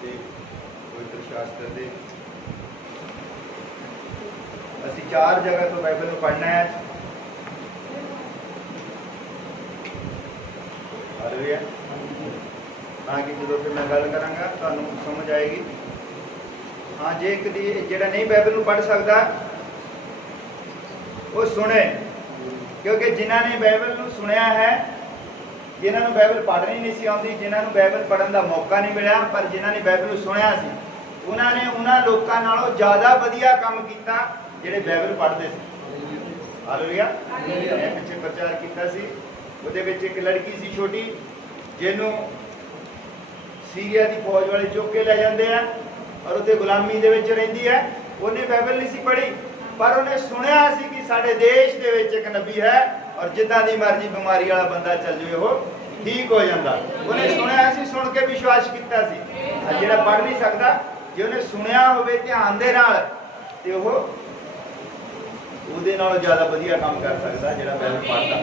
से पवित्र शास्त्र दे असी 4 जगह तो बाइबल में पढ़ना है। हालेलुया। ताकि जो फिर मैं गल करांगा तुहानू समझ आएगी। हाँ, जे कदी जिहड़ा नहीं बाइबल में पढ़ सकता वो सुने, क्योंकि जिन्होंने ने बाइबल को सुनिया है, जिन्होंने बाइबल पढ़नी नहीं सी आती, जिन्होंने बाइबल पढ़ने का मौका नहीं मिला, पर जिन्होंने बाइबल सुनिया सी उन्होंने उन्होंने लोगों नालों ज़्यादा वधिया काम किया जिहड़े बाइबल पढ़ते थे। हालेलुया। मैं पिछे प्रचार किया सी, उहदे विच एक लड़की सी छोटी जिन्हों सीरिया की फौज वाले चुक के ले जाते हैं और उत्थे गुलामी दे विच रहिंदी है। उन्हें बाइबल नहीं सी पढ़ी, पर उन्हें सुनिया सी कि साडे देश दे विच एक नबी है और जिद्दां दी मर्जी बीमारी वाला बंदा चल जाए वो ठीक हो जाता। उन्हें सुनिया सी, सुन के विश्वास किया सी। जिहड़ा पढ़ नहीं सकता, जे उन्हें सुनिया होवे ध्यान दे नाल ते ओह उहदे नालों ज़्यादा वधिया काम कर सकता जिहड़ा बाइबल पढ़दा।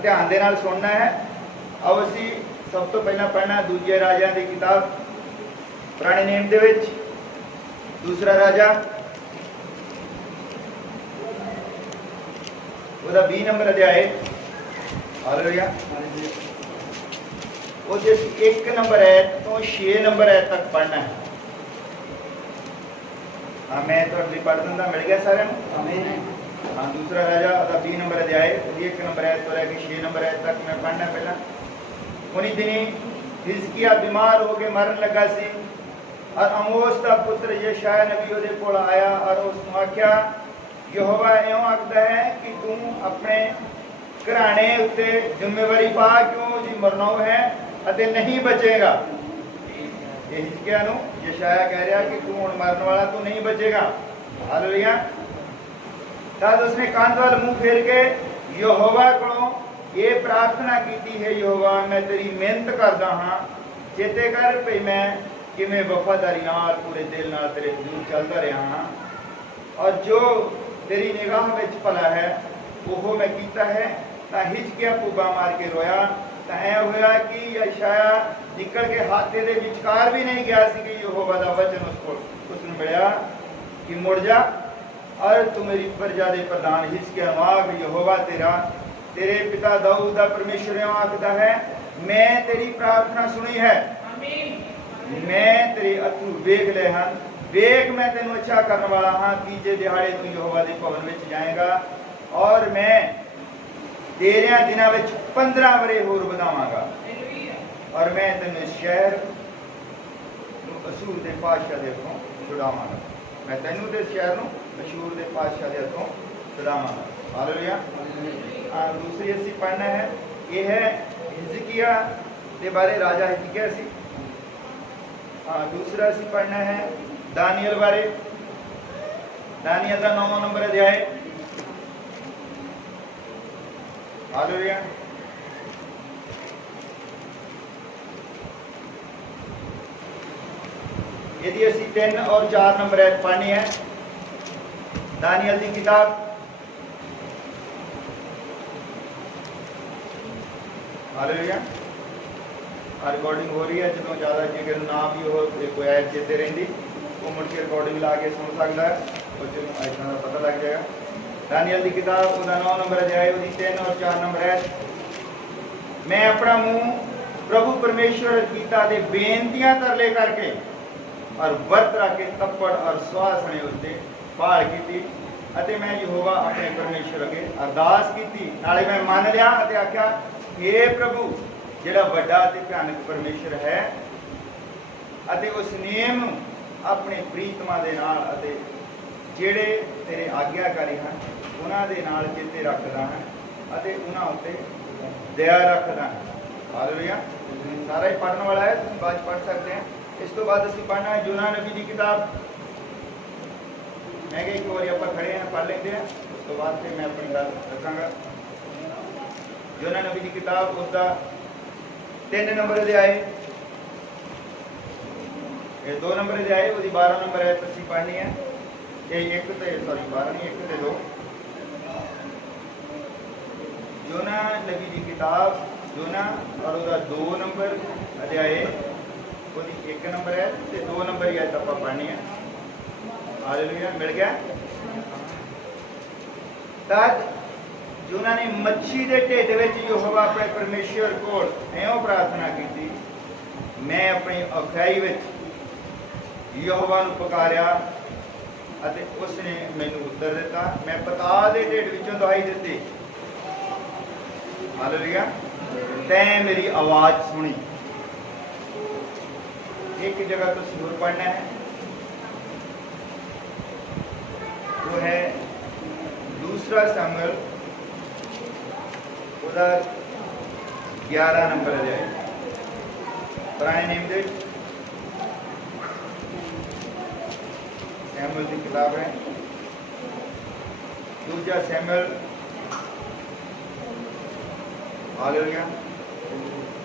ध्यान दे नाल सुनना है। आओ असीं सब तो पहला पढ़ना दूजे राजा की किताब पुराने नेम दे विच दूसरा राजा ਉਹਦਾ 20 नंबर अध्याय। हालेलुया। वो जिस 1 नंबर आयत तो 6 नंबर आयत तक पढ़ना है। हाँ, मैं तो अगली पढ़ दूंगा, मिल गया सारे आमीन। हाँ, दूसरा राजा ਉਹਦਾ 20 नंबर अध्याय 1 नंबर आयत तो लेकर 6 नंबर आयत तक मैं पढ़ना पहला। उन्हीं दिनी हिजकिया बीमार हो के मरन लगा सी और आमोस का पुत्र यशायाह नबी ਉਹਦੇ ਕੋਲ आया और उसने आख्या यहोवा इं आखदा है कि तू अपने घराने उत्ते जिम्मेवारी पा, क्यों जी मरनाओ है अते नहीं बचेगा। हिजकिया नूं यशायाह कह रहा कि तू हुण मरन वाला, तू नहीं बचेगा। हालेलुया। तद उसने कंध वाल मुंह फेर के यहोवा कोलों ये प्रार्थना की है, यहोवा मैं तेरी मेहनत करदा हाँ, चेते कर भई मैं किवें वफादारी नाल पूरे दिल नाल तेरे हजूर चलदा रहा हाँ, और जो तेरी निगाह में भला है वो मैं किया है। तो हिजकिया भूबा मार के रोया। तो ऐ होया कि यशायाह निकल के हाथे के विचकार भी नहीं गया सी कि यहोवा दा वचन उसको मिलिया कि मुड़ जा और तू मेरी प्रजा के प्रधान हिजकिया आख यहोवा तेरे पिता दाऊद दा परमेश्वर आखदा है, मैं तेरी प्रार्थना सुनी है, मैं तेरे अथरू वेख ले हैं, वेख मैं तेनों अच्छा करने वाला हाँ। तीजे दिहाड़े तू यहोवा के भवन में जाएगा और मैं तेरे दिनों में 15 वरे होर बढ़ावांगा और मैं तेन इस शहर असूर के पातशाह के हथों छुड़ावांगा। मैं तेनों इस शहर को अशूर के पातशाह के हथों छुड़ावांगा। हालेलुया। दूसरी असीं पढ़ना है, यह है हिजकिया के बारे, राजा हिजकिया सी। दूसरा असीं पढ़ना है दानियल बारे। दानियल का 9वां नंबर अध्याय। हालेलुया। यदि असीं 3 और 4 नंबर आयत पढ़नी है दानियल की किताब। हालेलुया। रिकॉर्डिंग हो रही है, जो ज़्यादा जेकर ना भी हो कोई आयत चेते रही वो मुड़ के रिकॉर्डिंग ला के सुन सकता है, उसको आयतों का पता लग जाएगा। दानियल की किताब उसका 9 नंबर अध्याय 3 और 4 नंबर है। मैं अपना मुंह प्रभु परमेश्वर गीता दे बेनतियां तरले करके और वर्त रख के तप्पड़ और स्वास ने उससे भाल की अते मैं यहोवा अपने परमेश्वर अगे अरदास की। नाले मैं मान लिया अते आख्या, हे प्रभु जिहड़ा वड्डा ते भयानक परमेश्वर है अते उस नियम अपने प्रीतमा दे नाल अते जिहड़े तेरे आग्याकारी हैं उन्हां दे नाल चेते रखदा है अते उन्हां उत्ते दया रखदा है। हालेलुया। सारा ही पढ़ने वाला है, तुम बाद पढ़ सकते हैं। इस तो बाद असीं पढ़ना है योना नबी की किताब। मैं एक बार आप खड़े हैं, पढ़ लेते हैं, उस तो बाद फिर मैं अपनी गल रखांगा। योना नबी की किताब उसका 3 नंबर अध्याय, 2 नंबर अध्याय उसकी 12 नंबर है असीं पढ़नी है। ये 12 नहीं 1 ते 2 योना नबी की किताब योना और उसका 2 नंबर अध्याय ਉਹਦੀ 1 ਨੰਬਰ ਹੈ ਤੇ 2 ਨੰਬਰ ਹੀ ਆਇਤ ਆਪਾਂ ਪੜ੍ਹਨੀ ਹੈ। ਹਾਲੇਲੂਇਆ, ਮਿਲ ਗਿਆ। ਤਾਂ ਜਿਨ੍ਹਾਂ ਨੇ ਮੱਛੀ ਦੇ ਢਿੱਡ ਵਿੱਚ ਯਹੋਵਾ ਆਪਣੇ ਪਰਮੇਸ਼ਰ ਕੋਲ ਇਉਂ ਪ੍ਰਾਰਥਨਾ ਕੀਤੀ, ਮੈਂ ਆਪਣੀ ਔਖਾਈ ਵਿੱਚ ਯਹੋਵਾ ਨੂੰ ਪੁਕਾਰਿਆ ਅਤੇ ਉਸ ਨੇ ਮੈਨੂੰ ਉੱਤਰ ਦਿੱਤਾ। ਮੈਂ ਪਾਤਾਲ ਦੇ ਢਿੱਡ ਵਿੱਚੋਂ ਦੁਹਾਈ ਦਿੱਤੀ, ਹਾਲੇਲੂਇਆ, ਤੈਂ ਮੇਰੀ ਆਵਾਜ਼ ਸੁਣੀ। एक जगह तो और पढ़ना है, वो है 2 शमूएल 11 नंबर अध्याय, पुराने नियम दे शमूएल की किताब है। 2 शमूएल, हालेलुया,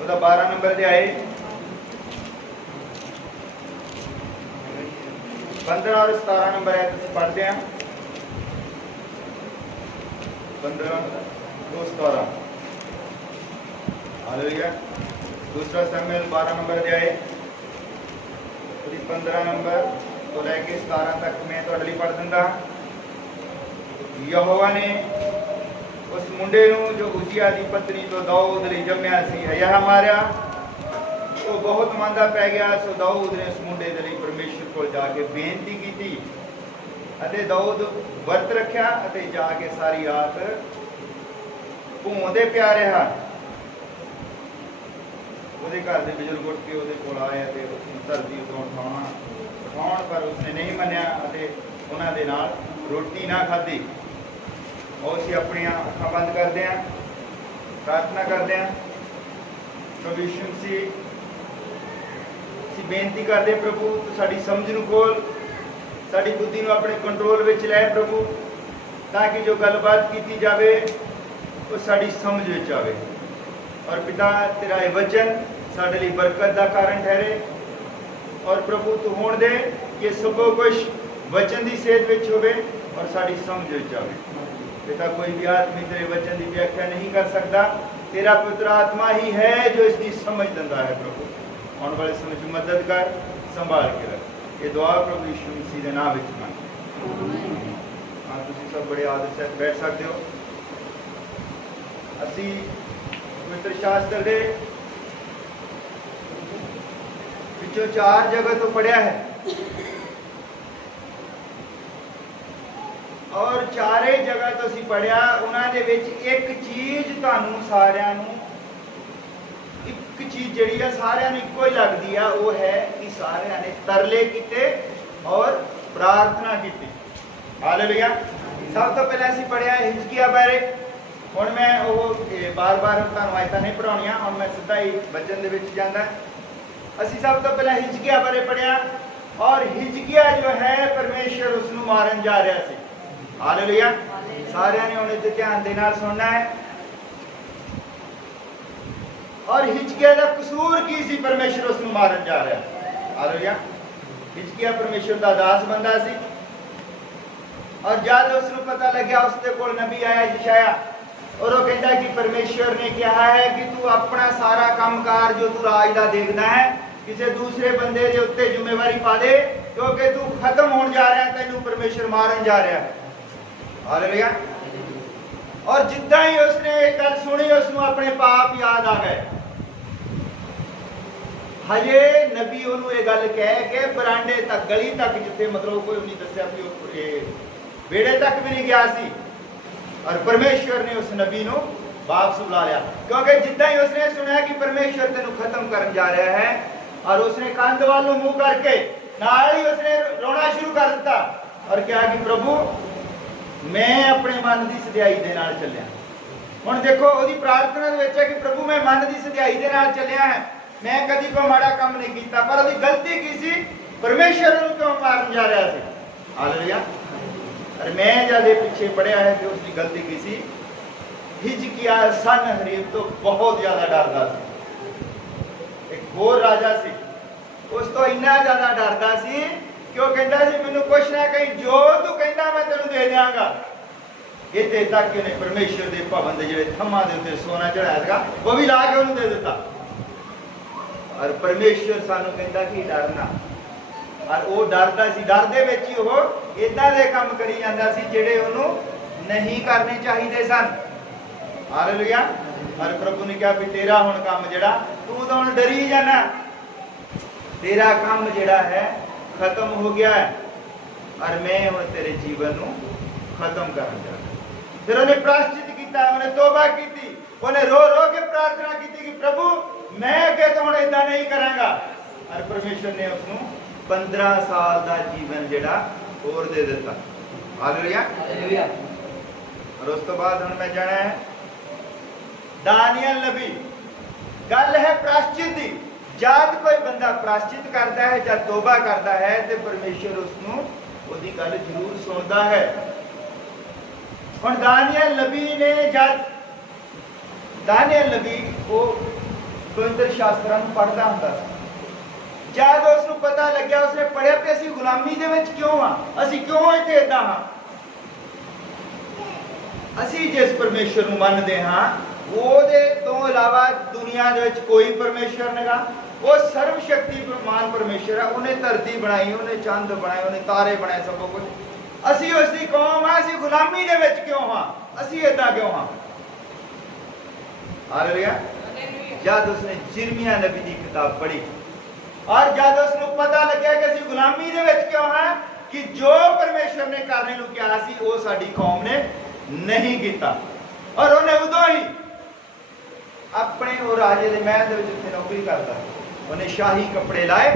12 नंबर अध्याय 15 और 17 नंबर है, तो पढ़ते हैं। 15 2 17, हालेलुया। 2 शमूएल 12 नंबर अध्याय 15 नंबर तो लेके 17 तक मैं तो अगली पढ़ दूंगा। यहोवा ने उस मुंडे नूं जो उजिया दी पत्नी तो दाऊद लई जम्मिया सी हया मारिया, वो बहुत मांदा पै गया। सो दाऊद ने उस मुंडे दे लई परमेश्वर कोल जाके बेनती की अते दाऊद वर्त रखिया अते जाके सारी रात भूंदे पिया रहा। ਉਹਦੇ घर ਦੇ ਬਜ਼ੁਰਗ ਉੱਠ ਕੇ ਉਹਦੇ ਕੋਲ ਆਏ ਅਤੇ ਉਸਨੂੰ ਧਰਤੀ ਉੱਤੋਂ ਉਠਾਉਣ ਪਰ ਉਸਨੇ ਨਹੀਂ ਮੰਨਿਆ ਅਤੇ ਉਹਨਾਂ ਦੇ ਨਾਲ ਰੋਟੀ ਨਾ ਖਾਧੀ। और ਅਸੀਂ ਆਪਣੀਆਂ ਅੱਖਾਂ ਬੰਦ ਕਰਦੇ ਹਾਂ, प्रार्थना करते हैं। प्रभु यीशु मसीह ਅਸੀਂ ਬੇਨਤੀ ਕਰਦੇ प्रभु ਸਾਡੀ ਸਮਝ ਨੂੰ ਖੋਲ, ਸਾਡੀ ਬੁੱਧੀ ਨੂੰ ਆਪਣੇ ਕੰਟਰੋਲ ਵਿੱਚ ਲੈ प्रभु, ਤਾਂ ਕਿ ਜੋ ਗੱਲਬਾਤ ਕੀਤੀ ਜਾਵੇ ਉਹ ਸਾਡੀ ਸਮਝ ਵਿੱਚ ਆਵੇ। और पिता तेरा ये वचन साडे लिए बरकत का कारण ठहरे। और प्रभु तू होण दे ये सब कुछ वचन की सेध विच होवे और साडी समझ विच आवे। पिता कोई भी आदमी तेरे वचन की व्याख्या नहीं कर सकता, तेरा पुत्र आत्मा ही है जो इसकी समझ दिंदा है। प्रभु आने वाले समय में मदद कर, संभाल के रख। ये दुआ प्रभु यीशु मसीह के नाम विच मंगते। हाँ, तुसीं सब बड़े आदर से बैठ सकते हो। असी पवित्र शास्त्र दे विचों 4 जगह तो पढ़िया है और चारे जगह तो असीं पढ़िया। उन्होंने एक चीज तुहानूं सारिआं नूं एक चीज जिहड़ी है सारिआं नूं इक्को ही लगदी है, वो है कि सारिआं ने तरले कीते और प्रार्थना की। हालेलुया। सब तो पहले असीं पढ़िया हिजकिया बारे। हुण मैं वो बार बार तुहानूं आयतां नहीं पढ़ाउणियां, हुण मैं सीधा ही वचन दे विच जांदा। असीं सब तो पहले हिजकिया बारे पढ़िया और हिजकिया जो है परमेश्वर उसनूं मारन जा रहा सी। हालेलुया। सारिआं ने हुण इत्थे ध्यान दे नाल सुनना है। और हिजकिया दा कसूर की सी, परमेश्वर उसनूं मारन जा रहा। हालेलुया। हिजकिया परमेश्वर दा दास बंदा सी और जब उसनूं पता लग्या उसदे कोल नबी आया यशाया और वो कहता कि परमेश्वर ने कहा है कि तू अपना सारा कामकार जो तू राज का देखना है किसी दूसरे बंदे के उत्ते जिम्मेवारी पा दे, क्योंकि तू खत्म होने जा रहा है, तेनू परमेश्वर मारन जा रहा है। हालेलुया। और जिद्दां ही उसने एक गल सुनी उसनूं अपने पाप याद आ गए। हजे नबी उन्होंने ये गल कह के बरांडे तक गली तक जिथे मतलब कोई नहीं दस्या भी बेड़े तक भी नहीं गया सी और परमेश्वर ने उस नबी को वापस बुला लिया, क्योंकि जिद्दां ही उसने सुना कि परमेश्वर तेनू खत्म करने जा रहा है और उसने कंध वाल मुंह करके नाल ही उसने रोना शुरू कर दिता और कहा कि प्रभु मैं अपने मन की सदियाई दे नाल चलिया। हुण देखो उसकी प्रार्थना दे विच है कि प्रभु मैं मन की सदियाई दे नाल चलिया है, मैं कभी कोई माड़ा काम नहीं किया, पर उसकी गलती की सी, परमेश्वर उन्हें क्यों मारन जा रहा सी। हालेलुया। और मैं जब पीछे पढ़िया है कि उसकी गलती की सी, हिजकिया सनहरीब तो बहुत ज्यादा डरता सी। एक होर राजा सी, उस तो इन्ना ज्यादा डरता सी कि वो कहता सी मैनू कुछ ना कहीं जो तू कहता मैं तेनू दे देंगा। इत्थे तक कि उन्हें परमेश्वर के भवन के जिहड़े थम्मां दे उत्ते सोना चढ़ाया था वो भी ला के उन्हें दे दिता। और परमेश्वर सानू कहता कि डरना, और वो डरदा सी, डर दे विच ही वो इदां दे काम करी जांदा सी जिहड़े उहनूं नहीं करने चाहिए सन। हालेलुया। और प्रभु ने कहा भी तेरा हुण काम जिहड़ा तू तां हुण डरी जाना, तेरा काम जिहड़ा है खत्म हो गया है और मैं हुण तेरे जीवन नूं खत्म करन जा रहा। फिर उन्हें प्रायश्चित किया, उन्हें तौबा की, उन्हें रो रो के प्रार्थना की कि प्रभु मैं अगे तो हुण इदां नहीं करांगा। और परमेश्वर ने उसनूं 15 साल का जीवन जिहड़ा होर दे दिता। हालेलुया। और उस तो बाद हुण मैं जाना है दानियल नबी। गल है प्रायश्चित दी। जब कोई बंदा प्रायश्चित करता है या तौबा करता है तो परमेश्वर उसनूं उसदी गल जरूर सुनता है। हुण दानियल नबी ने जब दानियल नबी वो पवित्र शास्त्रां नूं पढ़दा हुंदा सी, जब उसनूं पता लग्या, उसने पढ़िया कि असीं गुलामी दे विच क्यों हां, असीं क्यों इत्थे इदां हां। असीं जिस परमेश्वर नूं मनदे हां ਉਹਦੇ ਤੋਂ ਇਲਾਵਾ ਦੁਨੀਆ ਦੇ ਵਿੱਚ ਕੋਈ ਪਰਮੇਸ਼ਰ ਨਹੀਂਗਾ। ਉਹ ਸਰਵ ਸ਼ਕਤੀਮਾਨ ਪਰਮੇਸ਼ਰ ਹੈ। ਉਹਨੇ ਧਰਤੀ ਬਣਾਈ, ਉਹਨੇ ਚੰਦ ਬਣਾਏ, ਉਹਨੇ ਤਾਰੇ ਬਣਾਏ, ਸਭ ਕੁਝ। ਅਸੀਂ ਉਸ ਦੀ ਕੌਮ ਆ, ਅਸੀਂ ਗੁਲਾਮੀ ਦੇ ਵਿੱਚ ਕਿਉਂ ਹਾਂ, ਅਸੀਂ ਏਦਾਂ ਕਿਉਂ ਹਾਂ। हालेलुया। जब उसने यिर्मयाह नबी की किताब पढ़ी और जब उसको पता लगे कि असीं गुलामी दे विच क्यों हैं कि जो परमेश्वर ने करने नूं कहा सी वो साडी कौम ने नहीं किया। और उन्हें उदों ही अपने वो राजे दे महल दे विच उत्थे नौकरी करता, उन्हें शाही कपड़े लाए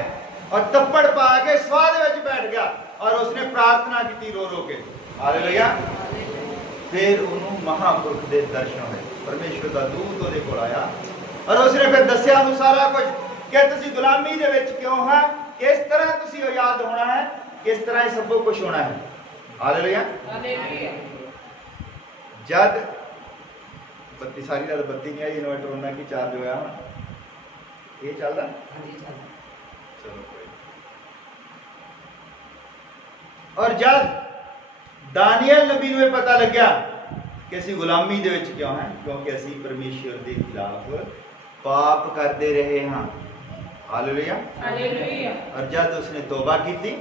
और तप्पड़ पा के स्वाद विच बैठ गया और उसने प्रार्थना की रो रो के। हालेलुया। फिर उन्होंने महापुरुष के दर्शन हुए, परमेश्वर का दूत उहदे कोल आया और उसने फिर दस्या उहनूं सारा कुछ कि तुसीं गुलामी दे विच क्यों है, किस तरह तुसीं आजाद होना है, किस तरह सब कुछ होना है। हालेलुया। जब बत्ती सारी रात बत्ती नहीं आई, इन्वर्टर उन्ना की चार्ज होया, ये चलदा चलो कोई। और जब दानियल नबी नूं पता लग्या कि असीं गुलामी दे विच क्यों हैं, क्योंकि असीं परमेश्वर के खिलाफ पाप करते रहे हाँ। हालेलुया। और जब उसने तौबा की,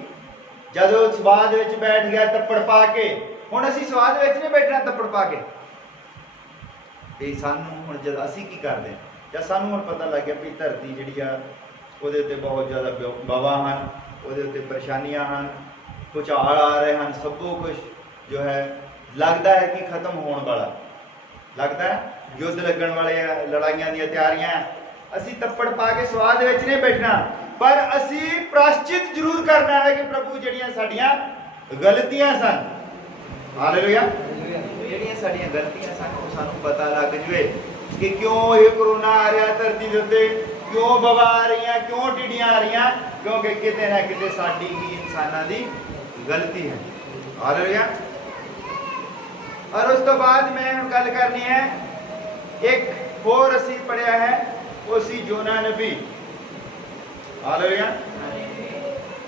जब उस स्वाद विच बैठ गया तप्पड़ पा के, हुण असीं स्वाद विच नहीं बैठना तप्पड़ पा के। ते सानूं हुण जद असीं की करदे ਜਾਂ ਸਾਨੂੰ ਹੁਣ पता लग गया भी धरती जिहड़ी आ ਉਹਦੇ ਉੱਤੇ बहुत ज़्यादा ਵਬਾਵਾਂ ਹਨ, ਉਹਦੇ ਉੱਤੇ परेशानियां ਹਨ, भूचाल आ रहे हैं, सब कुछ जो है लगता है कि खत्म होने वाला, लगता है युद्ध लगन वाले, लड़ाइयां दी तैयारियां। असी तप्पड़ पा के स्वाद विच नहीं बैठना, पर असी प्रायश्चित जरूर करना है कि प्रभु जिहड़ियां साडियां गलतियां सन, हालेलुया, जिहड़ियां साडियां गलतियां सन वो सानू पता लग जाए कि क्यों ये कोरोना आ रहा धरती दे उत्ते, क्यों वबा आ रही, क्यों टिड्डियां आ रही, क्योंकि किते ना किते साडी ही इंसानां दी गलती है। हालेलुया। और उस तो बाद मैं गल करनी है एक होर असी पढ़िया है उसी जोना नबी। हालेलुया।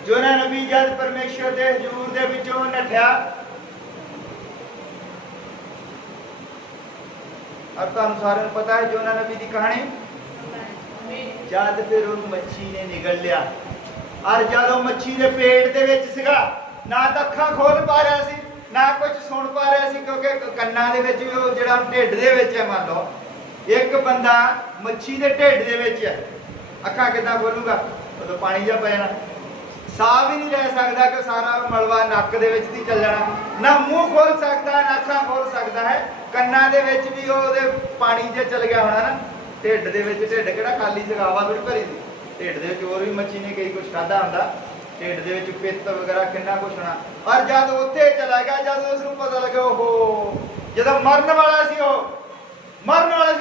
जोना नबी जब परमेश्वर के हजूर दे विचों नठिया, और तुहानू सारिआं नूं पता है जोना नबी की कहानी। जद फिर उस मच्छी ने निगल लिया और जब मच्छी के पेट दे विच सीगा, ना तो अखां खोल पा रहा सी, ना कुछ सुन पा रहा सी, क्योंकि कन्नां दे विच भी वो जिहड़ा ढिड दे विच है, मान लो एक बंदा मच्छी के ढिड दे विच है, अखां किदां खोलूगा, उदों पानी जा पै जाना, साह भी नहीं ले सकता कि सारा मलबा नक दे विच दी चल जाना, ना मुंह खोल सकता, ना अखां खोल सकता है, कन्नां दे विच भी ओहदे पानी जे चल गया होना ना, ढिड दे विच ढिड किहड़ा खाली जगावा थोड़ी भरी सी, ढिड दे विच होर भी मच्छी ने कई कुछ खाधा हुंदा, ढिड दे विच पित्त वगैरह कितना कुछ होना। और जब उत्थे चला गया, जब उसनूं पता लगा ओहो जदों मरन वाला सी,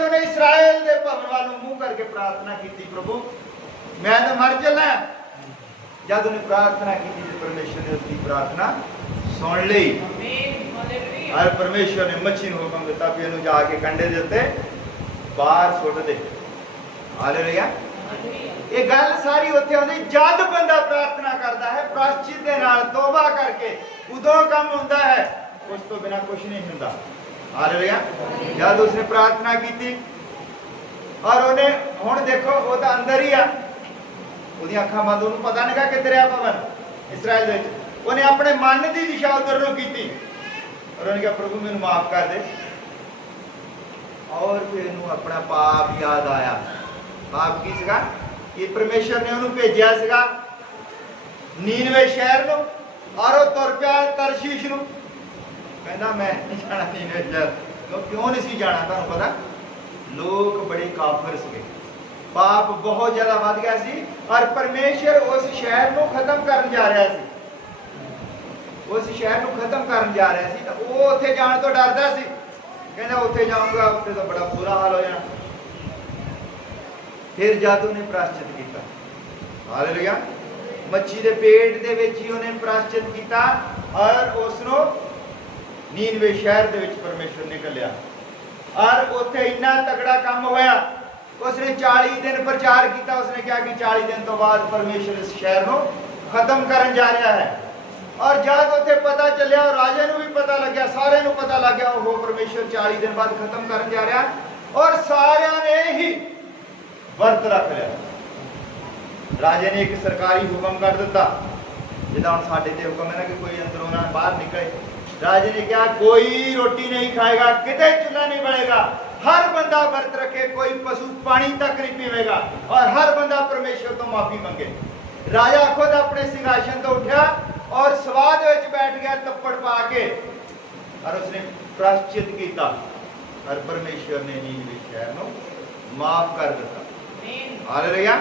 उन्हें इसराइल के भवन वाल मूँह करके प्रार्थना की, प्रभु मैं तो मर चलना। जब उन्हें प्रार्थना की तो परमेश्वर ने उसकी प्रार्थना सुन ली और परमेश्वर ने मच्छी को हुक्म दिता भी इन्हूं जाके कंडे दे उत्ते बाहर सुट दे। हालेलुया। ये गल सारी उत्थे आउंदी जद बंदा प्रार्थना करता है प्रायश्चित दे नाल तौबा करके, उदों काम हुंदा है, उस तो बिना कुछ नहीं हुंदा। हालेलुया। जब उसने प्रार्थना की और उन्हें हुण देखो वो तो अंदर ही आ, ਉਹਦੀਆਂ ਅੱਖਾਂ ਬੰਦ, ਉਹਨੂੰ ਪਤਾ ਨਹੀਂਗਾ ਕਿ ਦਰਿਆ ਭਵਨ ਇਸਰਾਇਲ ਦੇ ਵਿੱਚ। ਉਹਨੇ ਆਪਣੇ ਮਨ ਦੀ ਦਿਸ਼ਾ ਉਧਰ ਨੂੰ ਕੀਤੀ ਔਰ ਉਹਨੇ ਕਿਹਾ ਪ੍ਰਭੂ ਮੈਨੂੰ ਮਾਫ ਕਰ ਦੇ। ਔਰ ਫਿਰ ਇਹਨੂੰ ਆਪਣਾ ਪਾਪ ਯਾਦ ਆਇਆ। ਪਾਪ ਕੀ ਸੀਗਾ? ਕਿ ਪਰਮੇਸ਼ਰ ਨੇ ਉਹਨੂੰ ਭੇਜਿਆ ਸੀਗਾ ਨੀਨਵੇ ਸ਼ਹਿਰ ਨੂੰ ਔਰ ਉਹ ਤੁਰ ਪਿਆ ਤਰਸ਼ੀਸ਼ ਨੂੰ। ਕਹਿੰਦਾ ਮੈਂ ਨਹੀਂ ਜਾਣਾ ਨੀਨਵੇ ਸ਼ਹਿਰ। ਕਿਉਂ ਨਹੀਂ ਸੀ ਜਾਣਾ? ਤੁਹਾਨੂੰ ਪਤਾ ਲੋਕ ਬੜੇ ਕਾਫਰ ਸੀਗੇ, ਪਾਪ ਬਹੁਤ ਜ਼ਿਆਦਾ ਵੱਧ ਗਿਆ ਸੀ ਔਰ ਪਰਮੇਸ਼ਰ ਉਸ ਸ਼ਹਿਰ ਨੂੰ ਖਤਮ ਕਰਨ ਜਾ ਰਿਹਾ ਸੀ। ਉਸ ਸ਼ਹਿਰ ਨੂੰ ਖਤਮ ਕਰਨ ਜਾ ਰਿਹਾ ਸੀ ਤਾਂ ਉਹ ਉੱਥੇ ਜਾਣ ਤੋਂ ਡਰਦਾ ਸੀ। ਕਹਿੰਦਾ ਉੱਥੇ ਜਾਊਂਗਾ ਉੱਥੇ ਤਾਂ ਬੜਾ ਬੁਰਾ ਹਾਲ ਹੋ ਜਾਣਾ। ਫਿਰ ਜਦ ਉਹਨੇ ਪ੍ਰਾਸ਼ਚਿਤ ਕੀਤਾ, ਹਾਲੇਲੂਇਆ, ਮੱਛੀ ਦੇ ਪੇਟ ਦੇ ਵਿੱਚ ਹੀ ਉਹਨੇ ਪ੍ਰਾਸ਼ਚਿਤ ਕੀਤਾ ਔਰ ਉਸ ਨੂੰ ਨੀਨਵੇ ਸ਼ਹਿਰ ਦੇ ਵਿੱਚ ਪਰਮੇਸ਼ਰ ਨੇ ਘੱਲਿਆ ਔਰ ਉੱਥੇ ਇੰਨਾ ਤਗੜਾ ਕੰਮ ਹੋਇਆ। ਉਸਨੇ 40 ਦਿਨ ਪ੍ਰਚਾਰ ਕੀਤਾ। ਉਸਨੇ ਕਿਹਾ ਕਿ 40 ਦਿਨ ਤੋਂ ਬਾਅਦ ਪਰਮੇਸ਼ਰ ਇਸ ਸ਼ਹਿਰ ਨੂੰ ਖਤਮ ਕਰਨ ਜਾ ਰਿਹਾ ਹੈ। ਔਰ ਜਦ ਉੱਥੇ ਪਤਾ ਚੱਲਿਆ ਔਰ ਰਾਜੇ ਨੂੰ ਵੀ ਪਤਾ ਲੱਗਿਆ, ਸਾਰਿਆਂ ਨੂੰ ਪਤਾ ਲੱਗ ਗਿਆ ਉਹ ਪਰਮੇਸ਼ਰ 40 ਦਿਨ ਬਾਅਦ ਖਤਮ ਕਰਨ ਜਾ ਰਿਹਾ ਔਰ ਸਾਰਿਆਂ ਨੇ ਹੀ ਵਰਤ ਰੱਖ ਲਿਆ। ਰਾਜੇ ਨੇ ਇੱਕ ਸਰਕਾਰੀ ਹੁਕਮ ਕਰ ਦਿੱਤਾ, ਜਿੱਦਾਂ ਹੁਣ ਸਾਡੇ ਤੇ ਹੁਕਮ ਹੈ ਨਾ ਕਿ ਕੋਈ ਅੰਦਰੋਂ ਨਾ ਬਾਹਰ ਨਿਕਲੇ। ਰਾਜੇ ਨੇ ਕਿਹਾ ਕੋਈ ਰੋਟੀ ਨਹੀਂ ਖਾਏਗਾ, ਕਿਤੇ ਚੁੱਲ੍ਹਾ ਨਹੀਂ ਬਲੇਗਾ, हर बंदा व्रत रखे, कोई पशु पानी तक नहीं पीवेगा और हर बंदा परमेश्वर तो माफी मंगे। राजा खुद अपने सिंहासन तो उठा और स्वाद विच बैठ गया तप्पड़ पा के और उसने प्रायश्चित किया और परमेश्वर ने नीनवे शहर को माफ कर दिता। हालेलुया।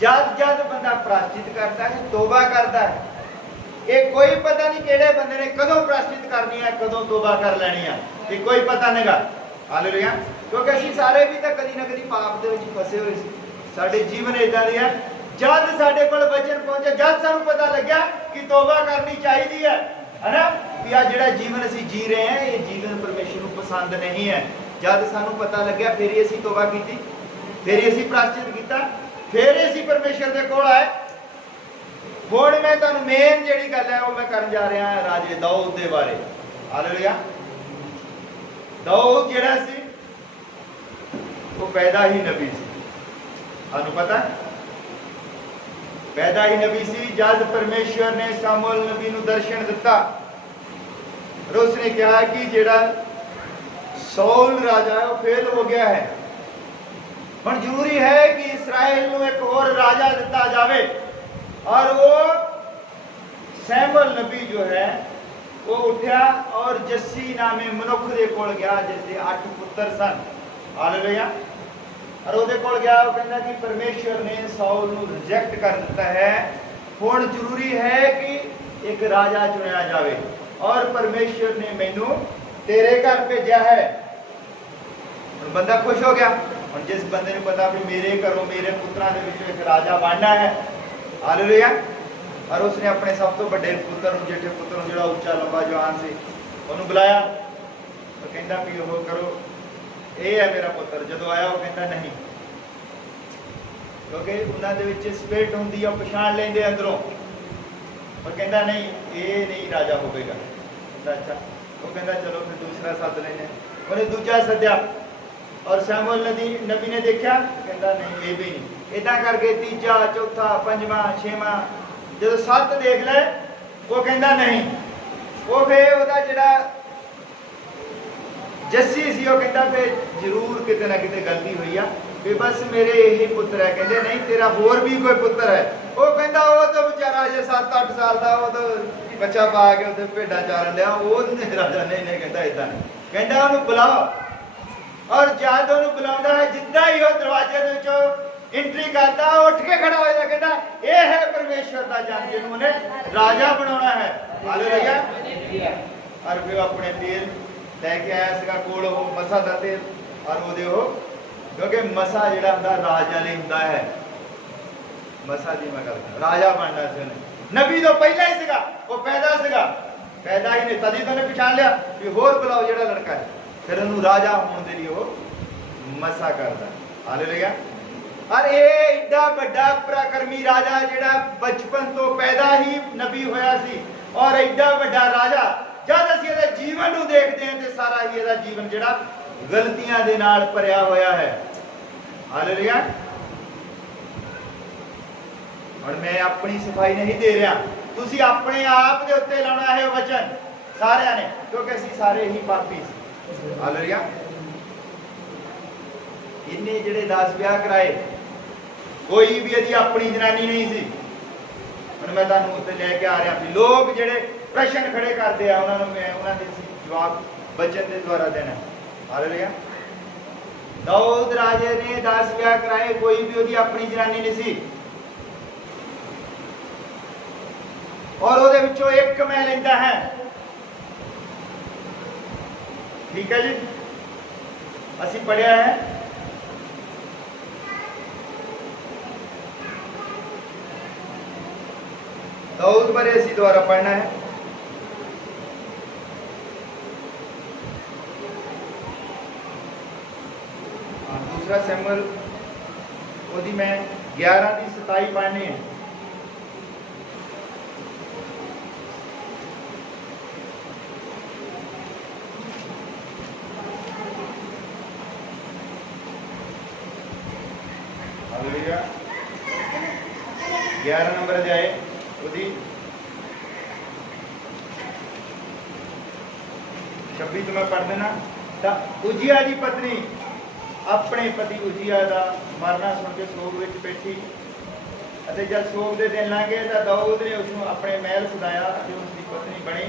जद जद बंदा प्रायश्चित करता है, तौबा करता है, ये कोई पता नहीं किहड़े बंदे ने कदों प्रायश्चित करनी है, कदों तौबा कर लेनी है, ये कोई पता नहींगा। हालेलुया। क्योंकि असीं सारे भी तो कदी ना कदी पाप दे विच फसे हुए सी। साडे जीवन इदां दे है, जद साडे कोल वचन पहुंचे, जद सानूं पता लग्या कि तौबा करनी चाहिदी है ना, कि आ जिहड़ा जीवन असीं जी रहे हैं ये जीवन परमेश्वर नूं पसंद नहीं है, जद सानूं पता लग्या फिर ही असीं तौबा कीती, फिर ही असीं प्रायश्चित कीता, फिर ही असीं परमेश्वर दे कोल आए। हुण मैं तुहानूं मेन जिहड़ी गल है वो मैं करन जा रहा हां राजे दाऊद दे बारे। हालेलुया। दाऊद जिहड़ा सी वो पैदा ही नबी सी, तुहानूं पता पैदा ही नबी सी। जद परमेश्वर ने सामुएल नबी नूं दर्शन दिता और उसने कहा कि जिहड़ा सौल राजा है वो फेल हो गया है, हुण जरूरी है कि इसराइल नूं एक और राजा दिता जावे। और वो सैमुअल नबी जो है वो उठा और जस्सी नामे मनुख दे कोल गया जिसके 8 पुत्र सन। हालेलुया। और ਉਹਦੇ ਕੋਲ ਗਿਆ, ਉਹ ਕਹਿੰਦਾ कि परमेश्वर ने साउल ਨੂੰ रिजेक्ट कर दिता है, ਹੁਣ जरूरी है कि एक राजा चुनिया जावे और परमेश्वर ने मैनू तेरे घर भेजा है। ਹੁਣ बंदा खुश हो गया। ਹੁਣ जिस बंदे ਨੂੰ पता भी मेरे घरों मेरे पुत्रां ਦੇ ਵਿੱਚੋਂ एक राजा बनना है। हालेलुया। और उसने अपने सब तो बड़े पुत्र जेठे पुत्र जो उच्चा लंबा जवान से उन्होंने बुलाया तो कहता भी वो करो, ये है मेरा पुत्र। जो आया वो कहता नहीं, क्योंकि उन्होंने स्पिरिट होंगी है, पछाण लेंगे अंदरों, पर कहता नहीं ये नहीं राजा होगा। अच्छा, वो कहता चलो फिर दूसरा सद लेने। उन्हें दूजा सद्या और सैमुअल नबी ने देखा, कहता नहीं ये भी नहीं। इदा करके तीजा चौथा पंजवा छेवां जो 7 देख ले वो कहता नहीं। वो फिर ਉਹਦਾ ਜਿਹੜਾ जस्सी सी वो कहता फिर जरूर किते ना किते गलती हुई है, भी बस मेरे यही पुत्र है। कहते नहीं तेरा होर भी कोई पुत्र है। वो कहता वो तो बेचारा अजे 7-8 साल का, वो तो बच्चा पा के उसे भेडा चारन लिया, वो राजा नहीं कहता इदा नहीं, कहता उन्होंने बुलाओ। और जद उन्होंने बुलाता है, जिदा ही वो दरवाजे के एंट्री करता उठ के खड़ा हो जाता, कहता ये है परमेश्वर का जन जिन्होंने राजा बनाना है। हालेलुया। और फिर अपने तेल लैके आया सीगा कोल वो मसा का तेल और वो क्योंकि मसा जिहड़ा हुंदा राजा नहीं हुंदा है। मसा दी मैं गल राजा बनना सी उन्हें, नबी तो पहला ही सीगा, वो पैदा सीगा, पैदा ही नहीं तदी तो उन्हें पछाण लिया भी होर बुलाओ जिहड़ा लड़का है, फिर उन्होंने राजा होने के लिए वो मसा करता। हालेलुया। और ये एडा बड़ा पराक्रमी राजा जिहड़ा बचपन तो पैदा ही नबी होया सी और एडा बड़ा राजा, जब असीं इहदे जीवन नूं देखते हैं तो सारा ही इहदा जीवन जिहड़ा गलतियां दे नाल भरिया होया है। हालेलुया। हुण मैं अपनी सफाई नहीं दे रहा, तुसी अपने आप के उत्ते लाना है वचन सारिਆਂ ने, क्योंकि असीं सारे ही पापी सी। हालेलुया। इन्हें जिहड़े 10 ब्याह कराए कोई भी यदि अपनी जनानी नहीं सी। हुण मैं तुहानूं उत्ते लैके आ रहा भी लोग जिहड़े प्रश्न खड़े करते हैं उन्होंने मैं उन्होंने जवाब वचन के द्वारा देना। हालेलुया। दाऊद राजे ने 10 ब्याह कराए, कोई भी उसकी अपनी जनानी नहीं सी, और ਉਹਦੇ ਵਿੱਚੋਂ ਇੱਕ मैं ਲੈਂਦਾ है। ठीक है जी, ਅਸੀਂ पढ़िया है दाऊद बारे ਅਸੀਂ दोबारा पढ़ना है। दूसरा सैमुअल ਉਹਦੀ मैं 11 की 27 पढ़नी है। हालेलुया। 11 नंबर अध्याय ਉਹਦੀ 26 तो मैं पढ़ देना। तो उजिया की पत्नी अपने पति उजिया का मरना सुन के सोग में बैठी, जब सोग के दिन लंघ गए तो दाऊद ने उसको अपने महल सदाया, उसकी पत्नी बनी,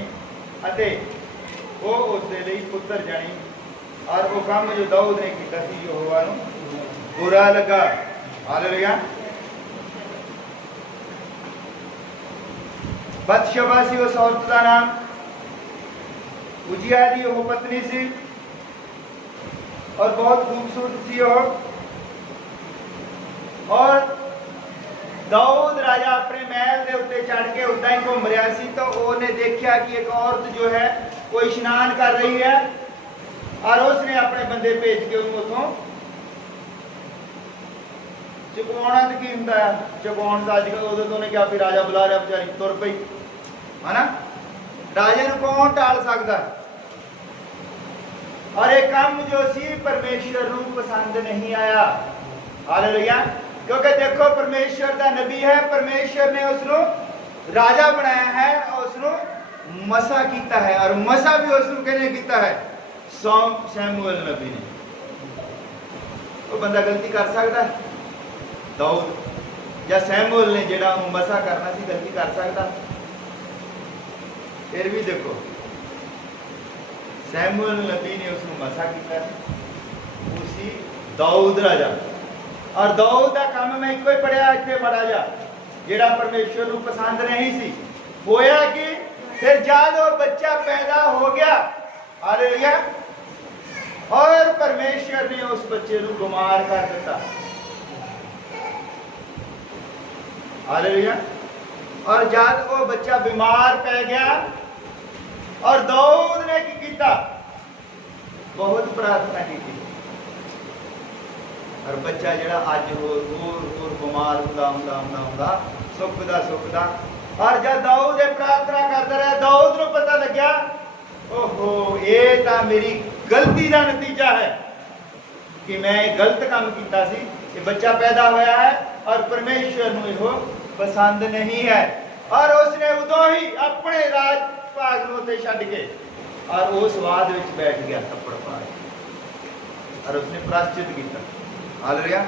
वो उसके लिए पुत्र जानी, और वो काम जो दाऊद ने किया यहोवा नूं बुरा लगा। हालेलुया। बतशबा सी उस औरत का नाम, उजिया की वो पत्नी सी और बहुत खूबसूरत सी हो। और दाऊद राजा अपने महल के उत्ते चढ़ के उदा ही घूम रहा सी, तो उन्हें देखा कि एक औरत जो है वो इशनान कर रही है, और उसने अपने बंदे भेज के उन्हें उतों चुकवाना। तो की होंगे चुकवाण का अजकल उदों तो उन्हें क्या भी राजा बुला रहा, बेचारी तुर पई है ना। राजे नूं कौन टाल सकता। और एक काम जो सी परमेश्वर नूं पसंद नहीं आया। हालेलुया। क्योंकि देखो परमेश्वर का नबी है, परमेश्वर ने उसनों राजा बनाया है और उसनों मसा किया है, और मसा भी उसनों किहने किया है? सैमुअल नबी ने। वो बंदा गलती कर सकता है? दाऊद या सैमुअल ने जिहड़ा मसा करना सी गलती कर सकता? फिर भी देखो सैमुअल नबी ने उसको मसा किया, उसी दाऊद राजा। और दाऊद का काम मैं एक ही पढ़िया इतने बड़ा जा जिहड़ा परमेश्वर को पसंद नहीं सी। होया कि फिर जब वो बच्चा पैदा हो गया, हालेलुया, और परमेश्वर ने उस बच्चे को बीमार कर दिता। हालेलुया। और जब वो बच्चा बीमार पै गया और दाऊद ने की किया? बहुत प्रार्थना की, और बच्चा जड़ा अज होर बीमार होंदा सुखदा। और जब दाऊद प्रार्थना करता रहा, दाऊद को पता लग्या ओहो ये तो मेरी गलती का नतीजा है कि मैं गलत काम किया सी, कि बच्चा पैदा होया है और परमेश्वर को यो पसंद नहीं है। और उसने उदों ही अपने राज भाग को छड्ड के और उस वाद में बैठ गया थप्पड़ पा के, और उसने प्रायश्चित किया। हालेलुया।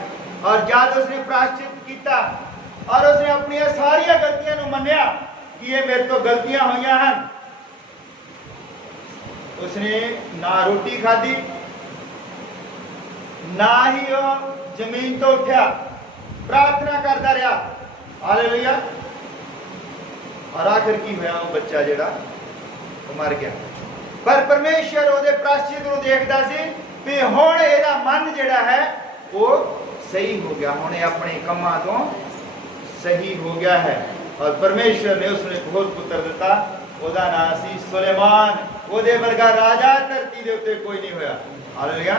और जब उसने प्रायश्चित किया और उसने अपनी सारिया गलतियों को मन्निया कि ये मेरे तो गलतियां हुई हैं, उसने ना रोटी खाधी, ना ही वो जमीन तो उठा, प्रार्थना करता रहा। हालेलुया। और आखिर की होया? वो बच्चा जिहड़ा मर गया। पर परमेश्वर ਉਹਦੇ प्रायश्चित को देखता सी भी हुण ਇਹਦਾ मन जिहड़ा है वो सही हो गया, हुण ਇਹ अपने ਕੰਮਾਂ ਤੋਂ सही हो गया है। और परमेश्वर ने उसने एक होर पुत्र दिता, ਉਹਦਾ नाम सी सुलेमान। ਉਹਦੇ वर्गा राजा धरती के उत्ते कोई नहीं होया। हालेलुया।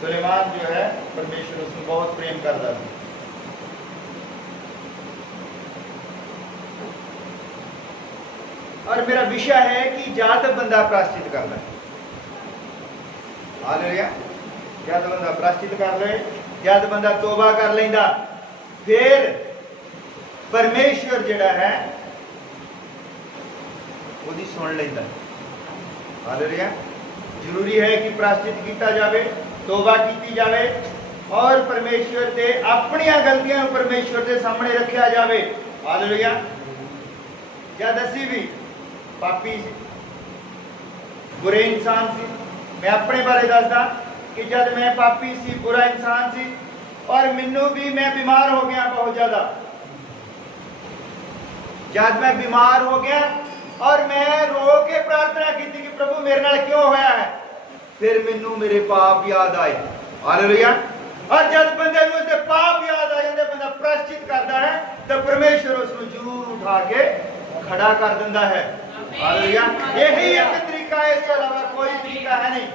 सुलेमान जो है परमेश्वर उसको बहुत प्रेम करता था। और मेरा विषय है कि जब बंदा प्रायश्चित कर ले, हालेलुया, जब बंदा प्रायश्चित कर ले, जब बंदा तोबा कर लेंदा, फिर परमेश्वर जिहड़ा है ਉਹਦੀ सुन लेंदा। हालेलुया। जरूरी है कि प्रायश्चित किया जाए, तौबा की जाए और परमेश्वर के अपन गलतियां परमेश्वर के सामने रखा जाए। हालेलुया। जब असी भी पापी सी, बुरे इंसान सी, मैं अपने बारे दसदा कि जब मैं पापी सी, बुरा इंसान सी और मैनू भी मैं बीमार हो गया बहुत ज़्यादा। जब मैं बीमार हो गया और मैं रो के प्रार्थना की कि प्रभु मेरे नाल क्यों होया है, फिर मैनू मेरे पाप याद आए। हालेलुया। और जब बंदे नूं उसदे पाप याद आ जाते, बंदा प्रायश्चित करता है तो परमेश्वर उसको जरूर उठा के खड़ा कर दिंदा है। हालेलुया। यही एक तरीका है, इसके अलावा कोई तरीका है नहीं।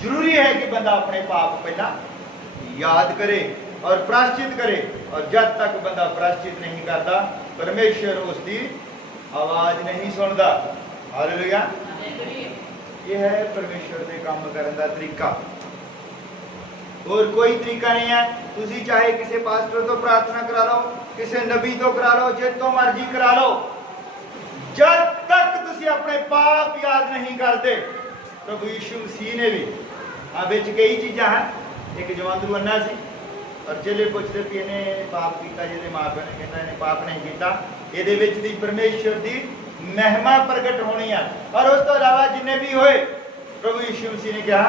जरूरी है कि बंदा अपने पाप पहला याद करे और प्रायश्चित करे, और जब तक बंदा प्रायश्चित नहीं करता परमेश्वर उसकी आवाज नहीं सुनता। हालेलुया। यह है परमेश्वर के काम करने का तरीका, और कोई तरीका नहीं है। तुसी चाहे किसी पास्टर तो प्रार्थना करा लो, किसी नबी तो करा लो, जिस तो मर्जी करा लो, जब तक तुसी अपने पाप याद नहीं करते। प्रभु यीशु मसीह ने भी बिच कई चीज़ां हैं, एक जवानू अन्ना सी और चेले पूछते कि इन्हें पाप किया, जिहदे माँ प्यो ने कहना इन्हें पाप नहीं किया, ਇਹਦੇ ਵਿੱਚ ਦੀ परमेश्वर की महिमा प्रगट होनी है। और उस तो इलावा जिन्ने भी होए, प्रभु यीशु मसीह ने कहा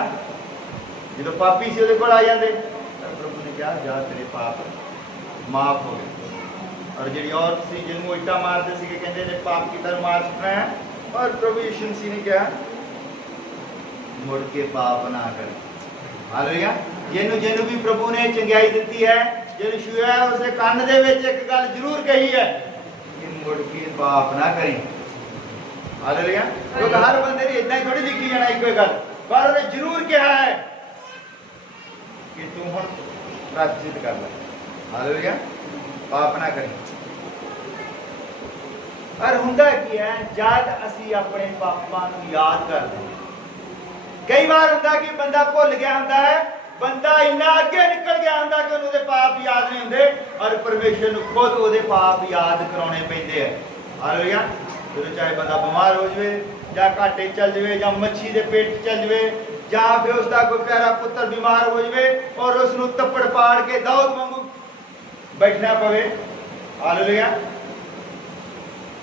जो पापी से ਉਹਦੇ ਕੋਲ आ जाते, प्रभु ने कहा जा तेरे पाप माफ हो गए। और जी औरत सी जिन्होंने इटा मारते थे, कहते ने पाप की तरह मार सुटना है, और प्रभु यीशु मसीह ने कहा मुड़ के पाप ना कर। हालेलुया। जिन्हों भी प्रभु ने चंगाई दी है, जिन्होंने छुआ है, उसके कान दे विच एक गल जरूर कही है कि मुड़ के पाप ना करें। हालेलुया। क्योंकि हर बंदे ने इतना ही थोड़ी लिखी जाना एक गल, पर उन्हें जरूर कहा है कि तू हुण प्रायश्चित कर ले। हालेलुया। पाप ना करें। और हुंदा की है जद असी अपने पापां नूं याद करते हैं, कई बार हुंदा कि बंदा भुल गया हुंदा है, बंदा इन्ना अगे निकल गया हुंदा कि उन्हें पाप याद नहीं होंगे, और परमेश्वर को खुद वो पाप याद कराने पैंदे हैं। हालेलुया। जो चाहे बंदा बीमार हो जाए, या घाटे चल जाए, या मच्छी के पेट चल जाए, या फिर उसका कोई प्यारा पुत्र बीमार हो जाए और उसनूं तप्पड़ पाड़ के दाऊद वांगू बैठना पवे। हालेलुया।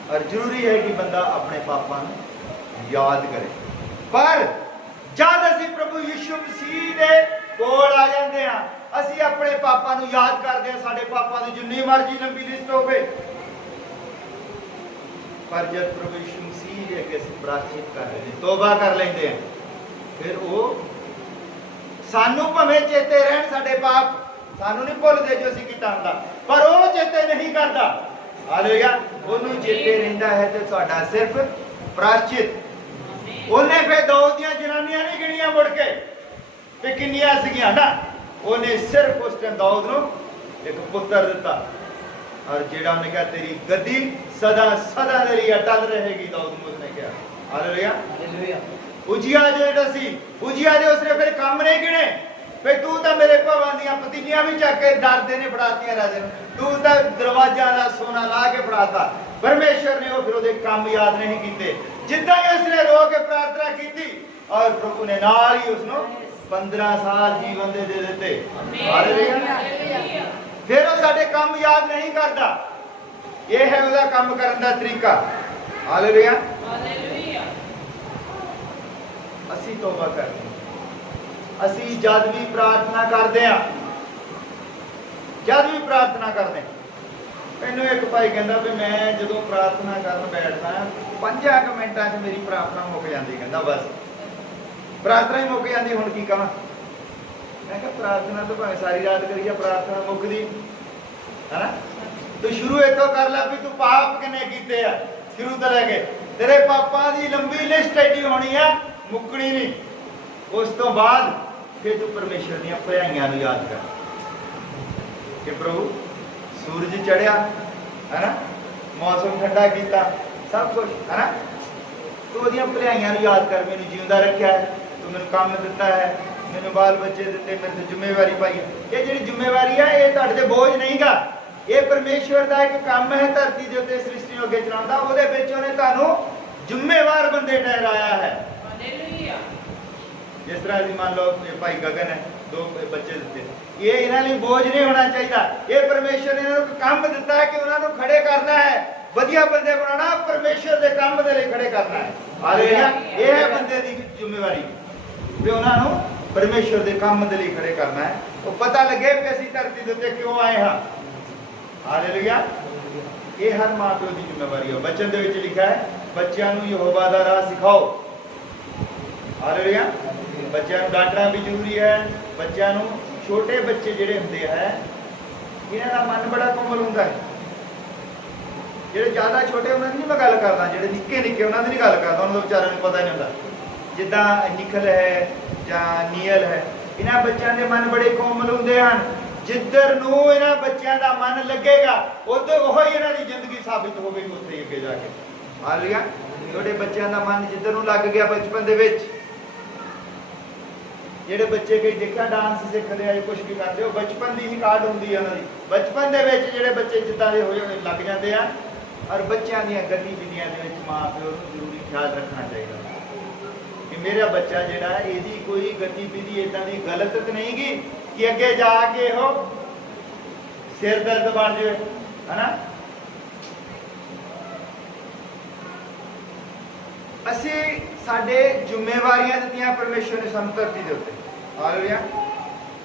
और जरूरी है कि बंदा अपने पापां नूं याद करे। पर जब असी प्रभु यीशु मसीह दे कोल आ जाते हैं, असी अपने पापां नूं याद करते हैं, साडे पापां दी जिन्नी मर्जी लंबी लिस्ट होवे, पर जब प्रभु यीशु मसीह दे अगे असी प्रायश्चित कर लेते हैं, तौबा कर लेते हैं, फिर वो सानू भावें चेते रहन साडे पाप, सानू नहीं भुलदे जो असी कीता हुंदा, पर वो चेते नहीं करता। हालेलुया। ओनू चेते रहिंदा है ते तुहाडा सिर्फ प्रायश्चित। उन्हें फिर दाऊद दी जनानियां नहीं गिनियां मुड़ के ते किन्नियां सीगियां ना, उन्हें सिर्फ उस टाइम दाऊद नूं एक पुत्र दिता, और जेड़ा उन्हें कहा तेरी गद्दी सदा सदा तेरी अटल रहेगी, दाऊद नूं उसने कहा। हालेलुया। हालेलुया। उजिया जेड़ा सी, उजिया दे उसने फिर काम नहीं गिने, फिर तू तो मेरे भवन दी पतीलियां भी चक के डरदे ने फड़ातियां राजे, तू तो दरवाजा दा सोना ला के फड़ाता। परमेश्वर ने वो फिर उसदे काम याद नहीं कीते। जिद्दां ही उसने रो के प्रार्थना की और प्रभु ने नाल ही उसनों 15 साल जीवन दे देते। हालेलुया। फिर वो साडे काम याद नहीं करता, ये है उसका काम करने का तरीका। हालेलुया। असी तौबा करते हैं, असी जद भी प्रार्थना करते हैं, जद भी प्रार्थना करते हैं। मैनू एक भाई कहता भी मैं जो प्रार्थना कर बैठता 5 मिनटां च मेरी प्रार्थना मुक जाती, कहता बस प्रार्थना ही मुक जाती, हुण की कहां। मैं कहा प्रार्थना तो भावें सारी रात करी जा, प्रार्थना मुकदी है ना। तू शुरू इतों कर ला भी तू पाप किन्ने कीते आ, शुरू तो लैके तेरे पापां दी लंबी लिस्ट एडी होनी है, मुकनी नहीं। उस तो बाद फिर तू परमेश्वर दी भलाइयां नूं याद कर कि प्रभु सूरज चढ़िया है ना, मौसम ठंडा किया, सब कुछ है ना, तू वो भलाइयां नूं याद कर, मैनूं जींदा रखिया है, तू मैनूं काम दिता है, मैंने बाल बच्चे दिते, मेरे ते जिम्मेवारी पाई है। ये जी जिम्मेवारी है ये तुहाडे ते बोझ नहीं गा, ये परमेश्वर का एक काम है धरती के उत्ते सृष्टि नूं अगे चलाउंदा। उहदे विच उहने तुहानूं जिम्मेवार बंदे ठहराया है। जिस तरह जी मान लो भाई गगन है, 2 बच्चे दिते, ये इन्हां लई बोझ नहीं होना चाहिए। ये परमेश्वर ने इन्हां नूं काम दिता है कि उन्हां नूं खड़े करना है, वधिया बंदे बनाना, परमेश्वर के काम दे लई खड़े करना है। हालेलुया, ये है बंदे की जिम्मेवारी भी उन्हां नूं परमेश्वर के काम दे लई खड़े करना है। तो पता लगे कि असीं धरती दे उत्ते क्यों आए हाँ। हालेलुया, ये हर मां प्यो की जिम्मेवारी है। वचन दे विच लिखा है बच्चों नूं यहोवा दा राह सिखाओ। हालेलुया, बच्चों नूं डांटना भी जरूरी है। बच्चों नूं, छोटे बच्चे जिहड़े हुंदे है इन्हां दा मन बड़ा कोमल हुंदा है। जिहड़े ज़्यादा छोटे उन्हां दी नहीं मैं गल करदा, जिहड़े निक्के निक्के उन्हां दी नहीं गल करदा, उन्हां दे विचारां नूं पता नहीं हुंदा। जिद्दां निखल है जां नीयल है, इन्हां बच्चों के मन बड़े कोमल हुंदे हन। जिधर नूं इन्हां बच्चों का मन लगेगा उधर वही इन्हां दी जिंदगी साबित होगी उत्थे अगे जाके। हालेलुया, छोटे बच्चों का मन जिधर नूं लग गया बचपन दे विच, ਜਿਹੜੇ ਬੱਚੇ ਕਈ ਦੇਖਿਆ ਡਾਂਸ ਸਿੱਖਦੇ ਆ ਕੁਝ ਵੀ ਕਰਦੇ ਹੋ, ਬਚਪਨ ਦੀ ਹੀ ਕਾਢ ਹੁੰਦੀ ਹੈ ਉਹਨਾਂ ਦੀ। ਬਚਪਨ ਦੇ ਵਿੱਚ ਜਿਹੜੇ ਬੱਚੇ ਜਿੱਦਾਂ ਦੇ ਹੋਏ ਲੱਗ ਜਾਂਦੇ ਆ। ਔਰ ਬੱਚਿਆਂ ਦੀਆਂ ਗਤੀਵਿਧੀਆਂ ਦੇ ਵਿੱਚ ਮਾਂ ਪਿਓ ਨੂੰ ਜ਼ਰੂਰੀ ਖਿਆਲ ਰੱਖਣਾ ਚਾਹੀਦਾ ਕਿ ਮੇਰਾ ਬੱਚਾ ਜਿਹੜਾ ਇਹਦੀ ਕੋਈ ਗਤੀਵਿਧੀ ਇਦਾਂ ਦੀ ਗਲਤ ਤਾਂ ਨਹੀਂ ਗੀ ਕਿ ਅੱਗੇ ਜਾ ਕੇ ਉਹ ਸਿਰ ਦਰਦ ਬਣ ਜਾਵੇ, ਹਨਾ। ਅਸੀਂ ਸਾਡੇ ਜ਼ਿੰਮੇਵਾਰੀਆਂ ਦਿੱਤੀਆਂ परमेश्वर ने ਸਾਨੂੰ ਧਰਤੀ ਦੇ ਉੱਤੇ। ਹਾਲੇਲੂਇਆ,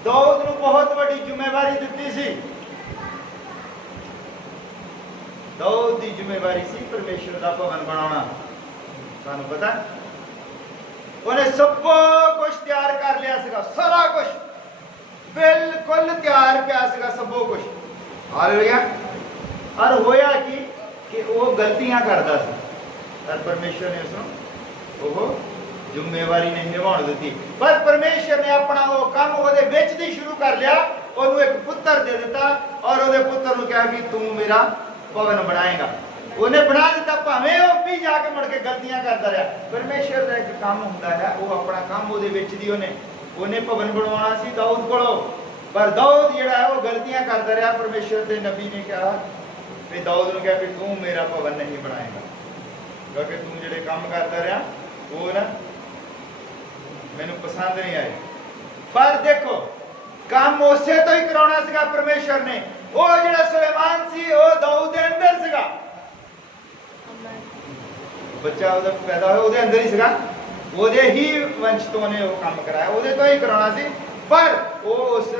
ਦਾਊਦ ਨੂੰ ਬਹੁਤ ਵੱਡੀ ਜ਼ਿੰਮੇਵਾਰੀ ਦਿੱਤੀ ਸੀ। ਦਾਊਦ ਦੀ ਜ਼ਿੰਮੇਵਾਰੀ ਸੀ परमेश्वर ਦਾ ਭਵਨ ਬਣਾਉਣਾ। ਸਾਨੂੰ ਪਤਾ ਉਹਨੇ ਸਭ ਕੁਝ ਤਿਆਰ ਕਰ ਲਿਆ ਸੀਗਾ, ਸਾਰਾ ਕੁਝ ਬਿਲਕੁਲ ਤਿਆਰ ਪਿਆ ਸੀਗਾ, ਸਭ ਕੁਝ। ਹਾਲੇਲੂਇਆ, ਔਰ ਹੋਇਆ ਕਿ ਉਹ ਗਲਤੀਆਂ ਕਰਦਾ ਸੀ और परमेश्वर ने उसको जिम्मेवारी नहीं निभाने दी। पर परमेश्वर ने अपना वो काम ਉਹਦੇ ਵਿੱਚ ਦੀ शुरू कर लिया। ਉਹਨੂੰ एक पुत्र दे दिता और ਉਹਦੇ पुत्र ਨੂੰ ਕਿਹਾ कि तू मेरा भवन बनाएगा। ਉਹਨੇ ਬਣਾ ਦਿੱਤਾ, ਭਾਵੇਂ ਉਹ ਵੀ ਜਾ ਕੇ ਮੁੜ ਕੇ ਗਲਤੀਆਂ ਕਰਦਾ ਰਿਹਾ। परमेश्वर ਦਾ ਇੱਕ ਕੰਮ ਹੁੰਦਾ ਹੈ, ਉਹ ਆਪਣਾ ਕੰਮ ਉਹਦੇ ਵਿੱਚ ਦੀ ਉਹਨੇ ਭਵਨ ਬਣਵਾਉਣਾ ਸੀ ਦਾਊਦ ਕੋਲੋਂ। ਪਰ ਦਾਊਦ ਜਿਹੜਾ ਹੈ ਉਹ ਗਲਤੀਆਂ ਕਰਦਾ ਰਿਹਾ। परमेश्वर ਦੇ ਨਬੀ ਨੇ ਕਿਹਾ ਵੀ ਦਾਊਦ ਨੂੰ ਕਿਹਾ ਕਿ ਤੂੰ ਮੇਰਾ ਭਵਨ ਨਹੀਂ ਬਣਾਏਗਾ, क्योंकि तू जिहड़े काम करता रहा वो ना मैनू पसंद नहीं आए। पर देखो काम उसे तो ही कराना सीगा परमेश्वर ने। वो जिहड़ा सुलेमान सी वो दाऊद दे अंदर सीगा, बच्चा ਉਹਦਾ पैदा होया ਉਹਦੇ अंदर ही सीगा, ਉਹਦੇ ही वंश तो ने वो काम कराया, ਉਹਦੇ तो ही कराना सी। पर वो उस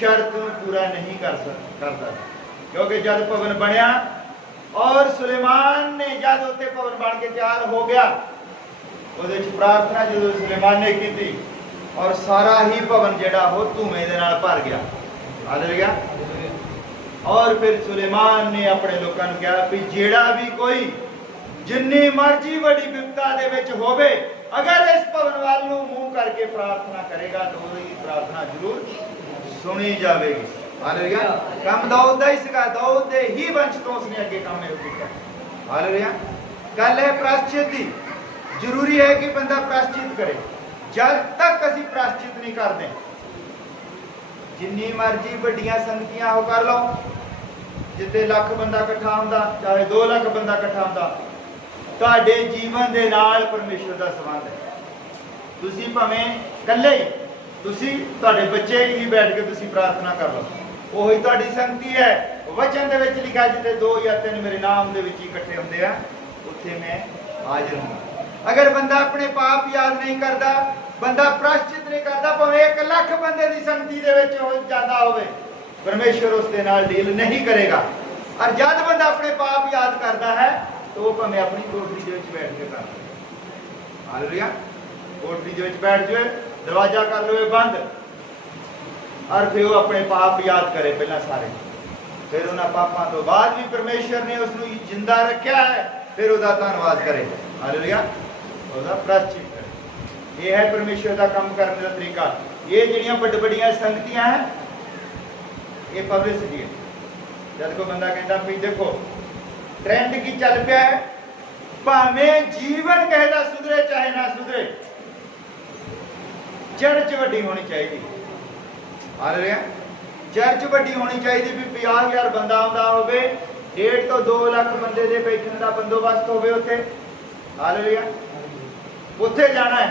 शर्त ਨੂੰ पूरा नहीं करता क्योंकि जब भवन बनया और सुलेमान ने जब उत्ते भवन बन के तैयार हो गया, ਉਹਦੇ ਵਿੱਚ प्रार्थना जो सुलेमान ने की थी और सारा ही भवन ਜਿਹੜਾ ਉਹ ਧੂਮੇ ਦੇ ਨਾਲ ਭਰ ਗਿਆ। हालेलुया, और फिर सुलेमान ने अपने लोगों ਨੂੰ ਕਿਹਾ ਵੀ ਜਿਹੜਾ ਵੀ ਕੋਈ ਜਿੰਨੀ ਮਰਜ਼ੀ ਵੱਡੀ ਵਿਪਤਾ ਦੇ ਵਿੱਚ ਹੋਵੇ, अगर इस भवन वाल ਨੂੰ ਮੂੰਹ ਕਰਕੇ प्रार्थना करेगा तो ਉਹਦੀ प्रार्थना जरूर सुनी जाएगी। हालेलुया, काम दाऊद ਦਾ ਹੀ ਸੀਗਾ, दाऊद ਦੇ ਹੀ ਵੰਸ਼ ਤੋਂ ਉਸਨੇ ਅੱਗੇ ਕੰਮ ਇਹ ਕੀਤਾ। हालेलुया, ਗੱਲ ਹੈ प्रायश्चित ਦੀ। ਜ਼ਰੂਰੀ ਹੈ ਕਿ ਬੰਦਾ प्रायश्चित करे। जब तक ਅਸੀਂ प्रायश्चित नहीं करते, जिन्नी मर्जी ਵੱਡੀਆਂ ਸੰਗਤੀਆਂ ਹੋ ਕਰ ਲਓ, ਜਿੱਤੇ ਲੱਖ ਬੰਦਾ ਇਕੱਠਾ ਹੁੰਦਾ, ਚਾਹੇ 2 ਲੱਖ ਬੰਦਾ ਇਕੱਠਾ ਹੁੰਦਾ, ਤੁਹਾਡੇ ਜੀਵਨ ਦੇ ਨਾਲ ਪਰਮੇਸ਼ਰ ਦਾ ਸੰਬੰਧ ਹੈ। ਤੁਸੀਂ ਭਾਵੇਂ ਇਕੱਲੇ ਹੀ, ਤੁਸੀਂ ਤੁਹਾਡੇ ਬੱਚੇ ਹੀ ਬੈਠ ਕੇ ਤੁਸੀਂ ਪ੍ਰਾਰਥਨਾ ਕਰ ਲਓ, ਉਹੀ ਤੁਹਾਡੀ ਸੰਗਤੀ ਹੈ। ਵਚਨ ਦੇ ਵਿੱਚ ਲਿਖਿਆ ਜਿੱਥੇ 2 ਜਾਂ 3 ਮੇਰੇ ਨਾਮ ਦੇ ਵਿੱਚ ਇਕੱਠੇ ਹੁੰਦੇ ਆ, ਉੱਥੇ ਮੈਂ ਹਾਜ਼ਰ ਹਾਂ। ਅਗਰ ਬੰਦਾ ਆਪਣੇ ਪਾਪ ਯਾਦ ਨਹੀਂ ਕਰਦਾ, ਬੰਦਾ ਪ੍ਰਾਸ਼ਚਿਤ ਨਹੀਂ ਕਰਦਾ, ਭਾਵੇਂ 1 ਲੱਖ ਬੰਦੇ ਦੀ ਸੰਗਤੀ ਦੇ ਵਿੱਚ ਹੋ ਜਾਂਦਾ ਹੋਵੇ, ਪਰਮੇਸ਼ਰ ਉਸ ਦੇ ਨਾਲ ਡੀਲ ਨਹੀਂ ਕਰੇਗਾ। ਔਰ ਜਦ ਬੰਦਾ ਆਪਣੇ ਪਾਪ ਯਾਦ ਕਰਦਾ ਹੈ तो वो भावें अपनी कोठरी के बैठ के कर। हालेलुया, कोठरी के बैठ जाए, दरवाजा कर लो बंद, और फिर वो अपने पाप याद करे पहला सारे, फिर उन्होंने पापों तो बाद भी परमेश्वर ने उसको जिंदा रखा है, फिर उसका धन्यवाद करे। हालेलुया, उसका प्रायश्चित करे। ये है परमेश्वर का काम करने का तरीका। ये जिहड़ियां बड़ियां संगतियां हैं, ये पब्लिसिटी है। जब कोई बंदा कहता भी देखो ट्रेंड की चल पिया है, भावें जीवन कहता सुधरे चाहे ना सुधरे, चर्च वड्डी होनी चाहिए। हालेलुया। चर्च वड्डी होनी चाहिए भी 50,000 बंदा आउंदा होवे, 1.5 ਤੋਂ 2 ਲੱਖ ਬੰਦੇ ਦੇ ਬੈਠਣ ਦਾ ਬੰਦੋਬਸਤ ਹੋਵੇ ਉੱਥੇ। हालेलुया। ਉੱਥੇ ਜਾਣਾ ਹੈ।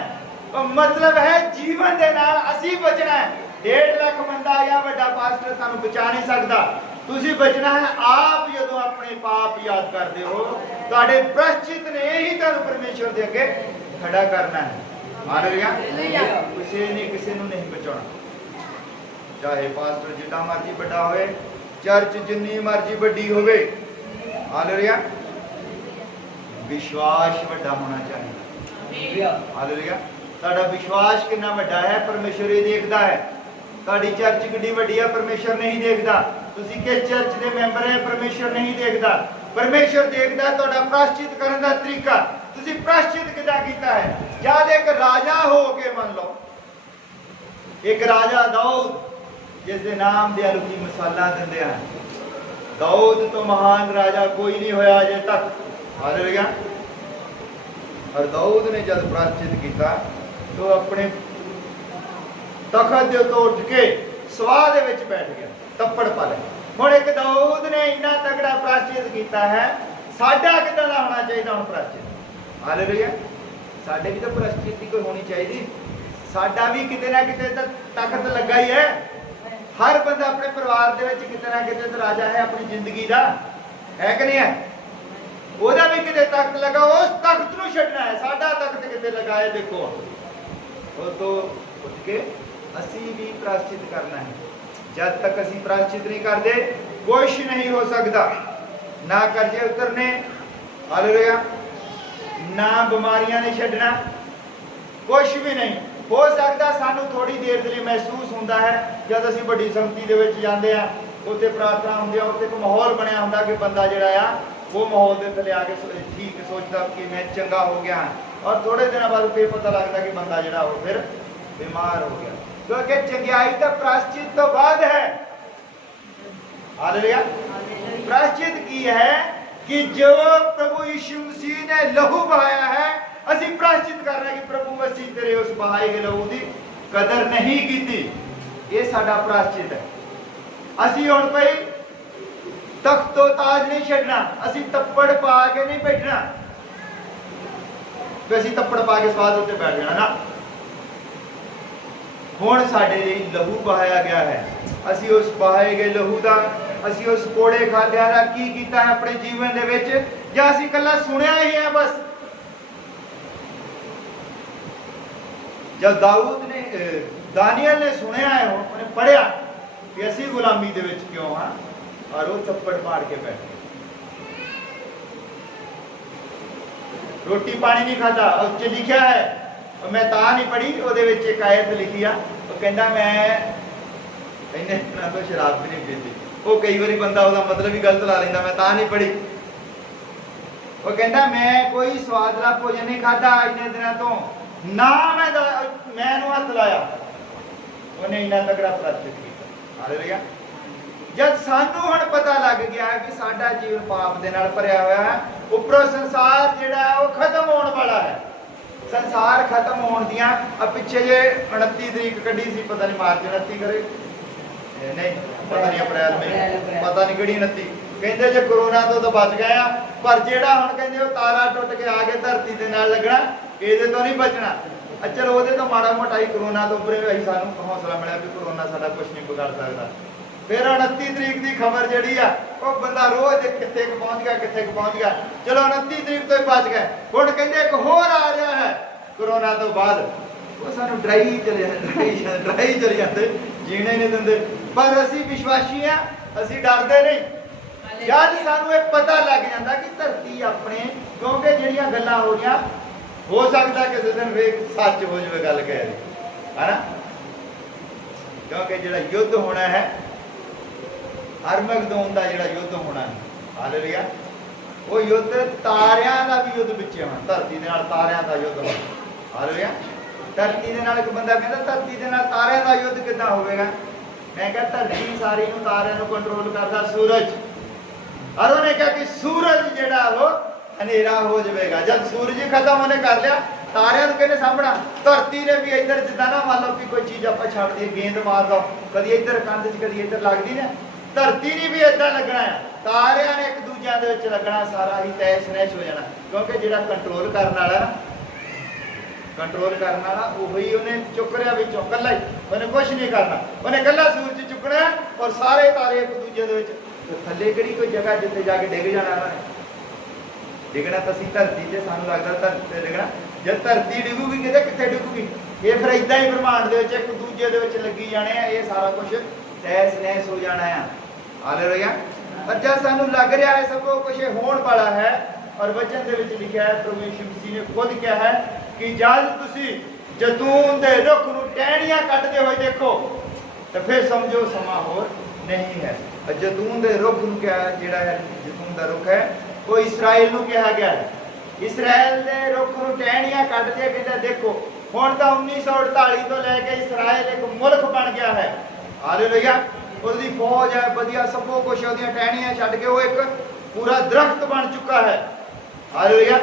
मतलब है जीवन के नाल असी बचना है। 1.5 ਲੱਖ बंदा या बड़ा पास्टर तुहानू बचा नहीं सकता। तुसी बचना है आप जदों अपने पाप याद करते हो, तुहाडे प्रायश्चित ने यही तुहानू परमेश्वर दे अगे खड़ा करना है। हालेलुया। किसी ने किसी नू नहीं बचाना, चाहे पास्टर जितना मर्जी बड़ा होए, चर्च जिन्नी मर्जी बड़ी होवे। हालेलुया। विश्वास बड़ा होना चाहिए। हालेलुया। तुहाडा विश्वास कितना बड़ा है परमेश्वर ये देखता है। तुहाडी चर्च कितनी बड़ी है परमेश्वर नहीं देखता। तुसी किस चर्च के मैंबर है परमेश्वर नहीं देखता। परमेश्वर देखता है तुहाडा प्रायश्चित करने का तरीका। तुसी प्रायश्चित कितना कीता है। जद एक राजा हो के मान लो, एक राजा दाऊद जिसके नाम दे लोग मिसालां दिंदे हैं, दाऊद तो महान राजा कोई नहीं होया अजे तक। हालेलुया। और दाऊद ने जब प्रायश्चित किया तो अपने तखत दे तो उठ के सवाह दे विच बैठ गया, तप्पड़ पा लिया। हुण एक दाऊद ने इन्ना तगड़ा प्रायश्चित किया है, साडा किदां दा होना चाहिए हुण प्रायश्चित। हालेलुया। साडे भी तो प्रायश्चित की कोई होनी चाहिए। साडा भी किते ना किते तखत लगा ही है। हर बंदा अपने परिवार दे विच किते ना किते तो राजा है अपनी जिंदगी दा, है कि नहीं है। ओदा भी किते तख्त लगा, उस तख्त नूं छड्डना है। साडा तख्त किते लगा है देखो, वो तो उठ के असी भी प्रायश्चित करना है। जब तक असी प्रायश्चित नहीं करते कुछ नहीं हो सकता। ना कर्जे उतरने, हालेलुया, ना बीमारियां ने छड्डना, कुछ भी नहीं हो सकता। सानू थोड़ी देर के लिए महसूस होता है जब असी बड़ी संगति दे विच जांदे आ, उत्थे प्रार्थना होंदी है, उत्थे कोई माहौल बनया होंदा कि बंदा जिहड़ा आ वो माहौल के थले आके ठीक सोचता कि मैं चंगा हो गया, और थोड़े दिन बाद फिर पता लगता कि बंदा जिहड़ा वो फिर बीमार हो गया। क्योंकि चंगाई तो प्रायश्चित तो बाद है। हालेलुया। प्रायश्चित की है कि जो प्रभु यीशु मसीह ने लहू बहाया है, असी प्रायश्चित कर रहे हैं कि प्रभु मसीह तेरे उस बहाए गए लहू की कदर नहीं की। ये साडा प्रायश्चित है। असी हुण कोई तख्तो ताज नहीं छड्डना, असी तप्पड़ पा के नहीं बैठना कि असी तप्पड़ पा के स्वाद उत्ते बैठ जाना ना। हुण साडे लई लहू बहाया गया है। असी उस बहाए गए लहू दा, असी उस कोड़े खाद्या दा की कीता है अपने जीवन दे विच, जां असी कल्ला सुनिया ही है बस। जब दाऊद ने दानियल ने सुनिया है, उन्हें पढ़िया कि असी गुलामी दे विच क्यों हां, और वो थप्पड़ मार के बैठ गए। रोटी पानी नहीं खाता। उससे लिखा है, मैं ता नहीं पढ़ी, वो एक आयत लिखी आ, वो कहता मैं इन्हें तो शराब भी नहीं पीती। वो कई बार बंदा उसका मतलब भी गलत ला लेंदा, मैं ता नहीं पढ़ी। वो कहता मैं कोई स्वादला भोजन नहीं खाता इन्ने दिनों तो, ना मैं हथ लाया। उन्हें इन्ना तगड़ा प्रायश्चित किया। हालेलुया। जब सानू हुण पता लग गया है कि साडा जीवन पाप दे नाल भरिया होया है, उपरों संसार जिहड़ा है वो खत्म होने वाला है। संसार खत्म होने दियां पिछे जे 29 तरीक कढ़ी सी, पता नहीं मार्च 29 करे नहीं, पता नहीं अप्रैल में, पता नहीं किहड़ी 29, कहंदे जे कोरोना तो बच गए आ, पर जिहड़ा हुण कहंदे वो तारा टुट के आके धरती दे नाल लगना, इहदे तो नहीं बचना। चलो ਉਹਦੇ तो माड़ा मोटा ही कोरोना तो उभरे असीं सानू हौसला मिलिया भी कोरोना साडा कुछ नहीं बिगाड़ सकता। फिर 29 तरीक की खबर जी आ, बंदा रोज कितने पहुंच गया कितने पहुंच गया। चलो 29 तरीक तो ही बच गए। हुण कहंदे एक होर आ रहा है कोरोना तो बाद, वो सानू डराई चले जाते, जीने नहीं देंदे। पर असी विश्वासी हैं, असी डरते नहीं। जब सानू ये पता लग जाता कि धरती अपने, क्योंकि जिहड़ियां गल्लां हो रही, हो सकता किसी दिन वे सच हो जाए गल कह रही है ना, क्योंकि जिहड़ा युद्ध होना है अरमगदोन का जिहड़ा युद्ध होना है, हालेलुया, वो युद्ध तारियां का भी युद्ध पिछे होना, धरती दे नाल तारियां का युद्ध होना। हालेलुया। धरती दे नाल एक बंदा कहता धरती दे नाल तारियां का युद्ध किदां होवेगा। मैं कहा धरती सारी नूं तारियां नूं कंट्रोल करदा सूरज, और उन्हें कहा कि सूरज जिहड़ा वो हनेरा हो जाएगा। जब सूरज खत्म होने कर लिया ਤਾਰਿਆਂ ਨੂੰ ਕਿਹਨੇ ਸਾਂਭਣਾ? ਧਰਤੀ ਨੇ ਵੀ ਇੱਧਰ ਜਿੱਦਾਂ ਨਾ ਮੰਨ ਲਓ ਕਿ ਕੋਈ ਚੀਜ਼ ਆਪਾਂ ਛੱਡ ਦਈਏ, ਗੇਂਦ ਮਾਰ ਦੋ, ਕਦੀ ਇੱਧਰ ਕੰਧ 'ਚ ਕਦੀ ਇੱਧਰ ਲੱਗਦੀ ਨਾ, ਧਰਤੀ ਨੇ ਵੀ ਇਦਾਂ ਲੱਗਣਾ ਆ, ਤਾਰਿਆਂ ਨੇ ਇੱਕ ਦੂਜਿਆਂ ਦੇ ਵਿੱਚ ਲੱਗਣਾ, ਸਾਰਾ ਹੀ ਤੈਸ਼ ਨੈਸ਼ ਹੋ ਜਾਣਾ। ਕਿਉਂਕਿ ਜਿਹੜਾ ਕੰਟਰੋਲ ਕਰਨ ਵਾਲਾ ਨਾ, ਕੰਟਰੋਲ ਕਰਨ ਵਾਲਾ ਉਹੀ ਉਹਨੇ ਚੁੱਕ ਲਿਆ ਵਿੱਚੋਂ ਕੱਲਾ ਹੀ, ਉਹਨੇ ਕੁਝ ਨਹੀਂ ਕਰਨਾ, ਉਹਨੇ ਕੱਲਾ ਸੂਰਜ ਚੁੱਕਣਾ ਔਰ ਸਾਰੇ ਤਾਰੇ ਇੱਕ ਦੂਜੇ ਦੇ ਵਿੱਚ। ਥੱਲੇ ਕਿਹੜੀ ਕੋਈ ਜਗ੍ਹਾ ਜਿੱਥੇ ਜਾ ਕੇ ਡਿੱਗ ਜਾਣਾ ਉਹਨਾਂ ਨੇ? ਡਿੱਗਣਾ ਤਾਂ ਅਸੀਂ ਧਰਤੀ 'ਤੇ, ਸਾਨੂੰ ਲੱਗਦਾ ਧਰਤੀ 'ਤੇ ਡਿੱਗਣਾ। ਜੇ ਧਰਤੀ ਡਿੱਗੂਗੀ ਕਿਤੇ, ਕਿੱਥੇ ਡਿੱਗੂਗੀ? ਇਹ ਫਿਰ ਇਦਾਂ ਹੀ ਬ੍ਰਹਮਾਂਡ ਦੇ ਵਿੱਚ ਇੱਕ ਦੂਜੇ ਦੇ ਵਿੱਚ ਲੱਗੀ ਜਾਣੇ ਆ, ਇਹ ਸਾਰਾ ਕੁਝ ਤੈਸ ਨੈਸ ਹੋ ਜਾਣਾ ਆ। ਹਾਲੇਲੂਇਆ। ਪਰ ਜਦ ਸਾਨੂੰ ਲੱਗ ਰਿਹਾ ਹੈ ਸਭ ਕੁਝ ਹੋਣ ਵਾਲਾ ਹੈ, ਔਰ ਵਚਨ ਦੇ ਵਿੱਚ ਲਿਖਿਆ ਹੈ, ਪ੍ਰਭੂ ਯਿਸੂ ਮਸੀਹ ਨੇ ਖੁਦ ਕਿਹਾ ਹੈ ਕਿ ਜਦ ਤੁਸੀਂ ਜੈਤੂਨ ਦੇ ਰੁੱਖ ਨੂੰ ਟਹਿਣੀਆਂ ਕੱਟਦੇ ਹੋਏ ਦੇਖੋ ਤਾਂ ਫਿਰ ਸਮਝੋ ਸਮਾਂ ਹੋਰ ਨਹੀਂ ਹੈ। ਜੈਤੂਨ ਦੇ ਰੁੱਖ ਨੂੰ ਕਿਹਾ, ਜਿਹੜਾ ਹੈ ਜੈਤੂਨ ਦਾ ਰੁੱਖ ਹੈ, ਉਹ ਇਸਰਾਇਲ ਨੂੰ ਕਿਹਾ ਗਿਆ ਹੈ। ਇਸਰਾਇਲ ਦੇ ਰੁੱਖ ਨੂੰ ਟਹਿਣੀਆਂ ਕੱਟਦੇ ਕਹਿੰਦਾ ਦੇਖੋ। ਹੁਣ ਤਾਂ 1948 ਤੋਂ ਲੈ ਕੇ ਇਸਰਾਇਲ ਇੱਕ ਮੁਲਕ ਬਣ ਗਿਆ ਹੈ। ਹਾਲੇਲੂਇਆ। ਉਹਦੀ ਫੌਜ ਹੈ ਵਧੀਆ, ਸਭ ਕੁਝ, ਉਹਦੀਆਂ ਟਹਿਣੀਆਂ ਛੱਡ ਕੇ ਉਹ ਇੱਕ ਪੂਰਾ ਦਰਖਤ ਬਣ ਚੁੱਕਾ ਹੈ। ਹਾਲੇਲੂਇਆ।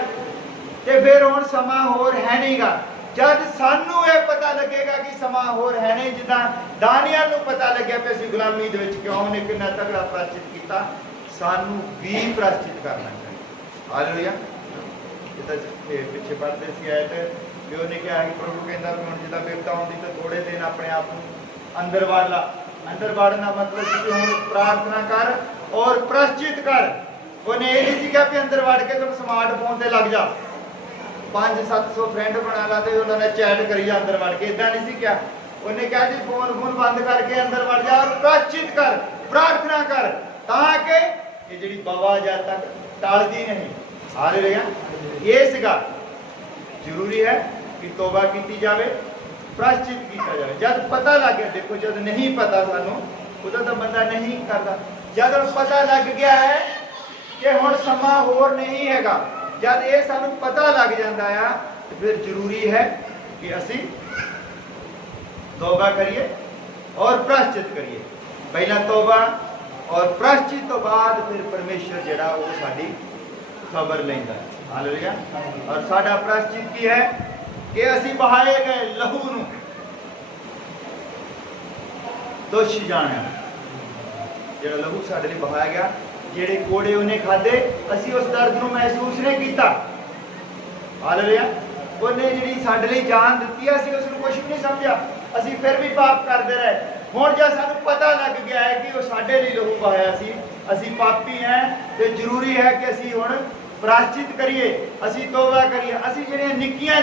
ਤੇ ਫਿਰ ਹੁਣ ਸਮਾਂ ਹੋਰ ਹੈ ਨਹੀਂਗਾ। ਜਦ ਸਾਨੂੰ ਇਹ ਪਤਾ ਲੱਗੇਗਾ ਕਿ ਸਮਾਂ ਹੋਰ ਹੈ ਨਹੀਂ, ਜਿੱਦਾਂ ਦਾਨੀਏਲ ਨੂੰ ਪਤਾ ਲੱਗਿਆ ਕਿ ਅਸੀਂ ਗੁਲਾਮੀ ਦੇ ਵਿੱਚ ਕਿਉਂ, ਉਹਨੇ ਕਿੰਨਾ ਤਕੜਾ ਪ੍ਰਾਸ਼ਚਿਤ ਕੀਤਾ, ਸਾਨੂੰ ਵੀ ਪ੍ਰਾਸ਼ਚਿਤ ਕਰਨਾ ਚਾਹੀਦਾ। ਹਾਲੇਲੂਇਆ। ਜਿੱਦਾਂ ਪਿੱਛੇ ਪੜ੍ਹਦੇ ਸੀ ਆਇਤ ਵੀ ਉਹਨੇ ਕਿਹਾ ਕਿ ਪ੍ਰਭੂ ਕਹਿੰਦਾ ਵੀ ਹੁਣ ਜਿੱਦਾਂ ਬਿਪਤਾ ਆਉਂਦੀ ਤਾਂ ਥੋੜੇ ਦਿਨ ਆਪਣੇ ਆਪ ਨੂੰ ਅੰਦਰ ਵੜ ਲਾ। ਅੰਦਰ ਵੜਨ ਦਾ ਮਤਲਬ ਸੀ ਕਿ ਹੁਣ ਪ੍ਰਾਰਥਨਾ ਕਰ ਔਰ ਪ੍ਰਾਸ਼ਚਿਤ ਕਰ। ਉਹਨੇ ਇਹ ਨਹੀਂ ਸੀ ਕਿਹਾ ਵੀ ਅੰਦਰ ਵੜ ਕੇ ਤੂੰ ਸਮਾਰਟਫੋਨ ਤੇ ਲੱਗ ਜਾ, 500-700 ਫਰੈਂਡ ਬਣਾ ਲਾ ਤੇ ਉਹਨਾਂ ਨਾਲ ਚੈਟ ਕਰੀ ਜਾ ਅੰਦਰ ਵੜ ਕੇ, ਇਦਾਂ ਨਹੀਂ ਸੀ ਕਿਹਾ। ਉਹਨੇ ਕਿਹਾ ਜੀ ਫੋਨ ਬੰਦ ਕਰਕੇ ਅੰਦਰ ਵੜ ਜਾ ਔਰ ਪ੍ਰਾਸ਼ਚਿਤ ਕਰ, ਪ੍ਰਾਰਥਨਾ ਕਰ, ਤਾਂ ਕਿ ਇਹ ਜਿਹੜੀ ਬਵਾ ਜਦ ਤੱਕ ਟਲਦੀ ਨਹੀਂ। ਹਾਲੇਲੂਇਆ। ਇਹ ਸੀਗਾ ਜ਼ਰੂਰੀ ਹੈ ਕਿ ਤੋਬਾ ਕੀਤੀ ਜਾਵੇ, ਪ੍ਰਾਸ਼ਚਿਤ ਕੀਤਾ ਜਾਵੇ। ਜਦ ਪਤਾ ਲੱਗ ਗਿਆ, ਦੇਖੋ ਜਦ ਨਹੀਂ ਪਤਾ ਸਾਨੂੰ ਉਦੋਂ ਤਾਂ ਬੰਦਾ ਨਹੀਂ ਕਰਦਾ। ਜਦ ਪਤਾ ਲੱਗ ਗਿਆ ਹੈ ਕਿ ਹੁਣ ਸਮਾਂ ਹੋਰ ਨਹੀਂ ਹੈਗਾ, ਜਦ ਇਹ ਸਾਨੂੰ ਪਤਾ ਲੱਗ ਜਾਂਦਾ ਆ, ਫਿਰ ਜ਼ਰੂਰੀ ਹੈ ਕਿ ਅਸੀਂ ਤੋਬਾ ਕਰੀਏ ਔਰ ਪ੍ਰਾਸ਼ਚਿਤ ਕਰੀਏ। ਪਹਿਲਾਂ ਤੋਬਾ ਔਰ ਪ੍ਰਾਸ਼ਚਿਤ ਤੋਂ ਬਾਅਦ ਫਿਰ ਪਰਮੇਸ਼ਰ ਜਿਹੜਾ ਉਹ ਸਾਡੀ ਖਬਰ ਲੈਂਦਾ ਹੈ। ਹਾਲੇਲੂਇਆ। ਔਰ ਸਾਡਾ ਪ੍ਰਾਸ਼ਚਿਤ ਕੀ ਹੈ ਕਿ ਅਸੀਂ ਬਹਾਏ ਗਏ ਲਹੂ ਨੂੰ ਦੋਸ਼ੀ ਜਾਣਿਆ। ਜਿਹੜਾ ਲਹੂ ਸਾਡੇ ਲਈ ਬਹਾਇਆ ਗਿਆ, ਜਿਹੜੇ ਕੋੜੇ ਉਹਨੇ ਖਾਦੇ, ਅਸੀਂ ਉਸ ਦਰਦ ਨੂੰ ਮਹਿਸੂਸ ਨਹੀਂ ਕੀਤਾ। ਹਾਲੇਲੂਇਆ। ਉਹਨੇ ਜਿਹੜੀ ਸਾਡੇ ਲਈ ਜਾਨ ਦਿੱਤੀ ਹੈ, ਅਸੀਂ ਉਸ ਨੂੰ ਕੁਝ ਵੀ ਨਹੀਂ ਸਮਝਿਆ, ਅਸੀਂ ਫਿਰ ਵੀ ਪਾਪ ਕਰਦੇ ਰਹੇ। ਹੁਣ ਜਦ ਸਾਨੂੰ ਪਤਾ ਲੱਗ ਗਿਆ ਹੈ ਕਿ ਉਹ ਸਾਡੇ ਲਈ ਲਹੂ ਬਹਾਇਆ ਸੀ, ਅਸੀਂ ਪਾਪੀ ਹਾਂ, ਤੇ ਜ਼ਰੂਰੀ ਹੈ ਕਿ ਅਸੀਂ ਹੁਣ ਪ੍ਰਾਸ਼ਚਿਤ ਕਰੀਏ, ਅਸੀਂ ਤੋਬਾ ਕਰੀਏ। ਅਸੀਂ ਜਿਹੜੀਆਂ ਨਿੱਕੀਆਂ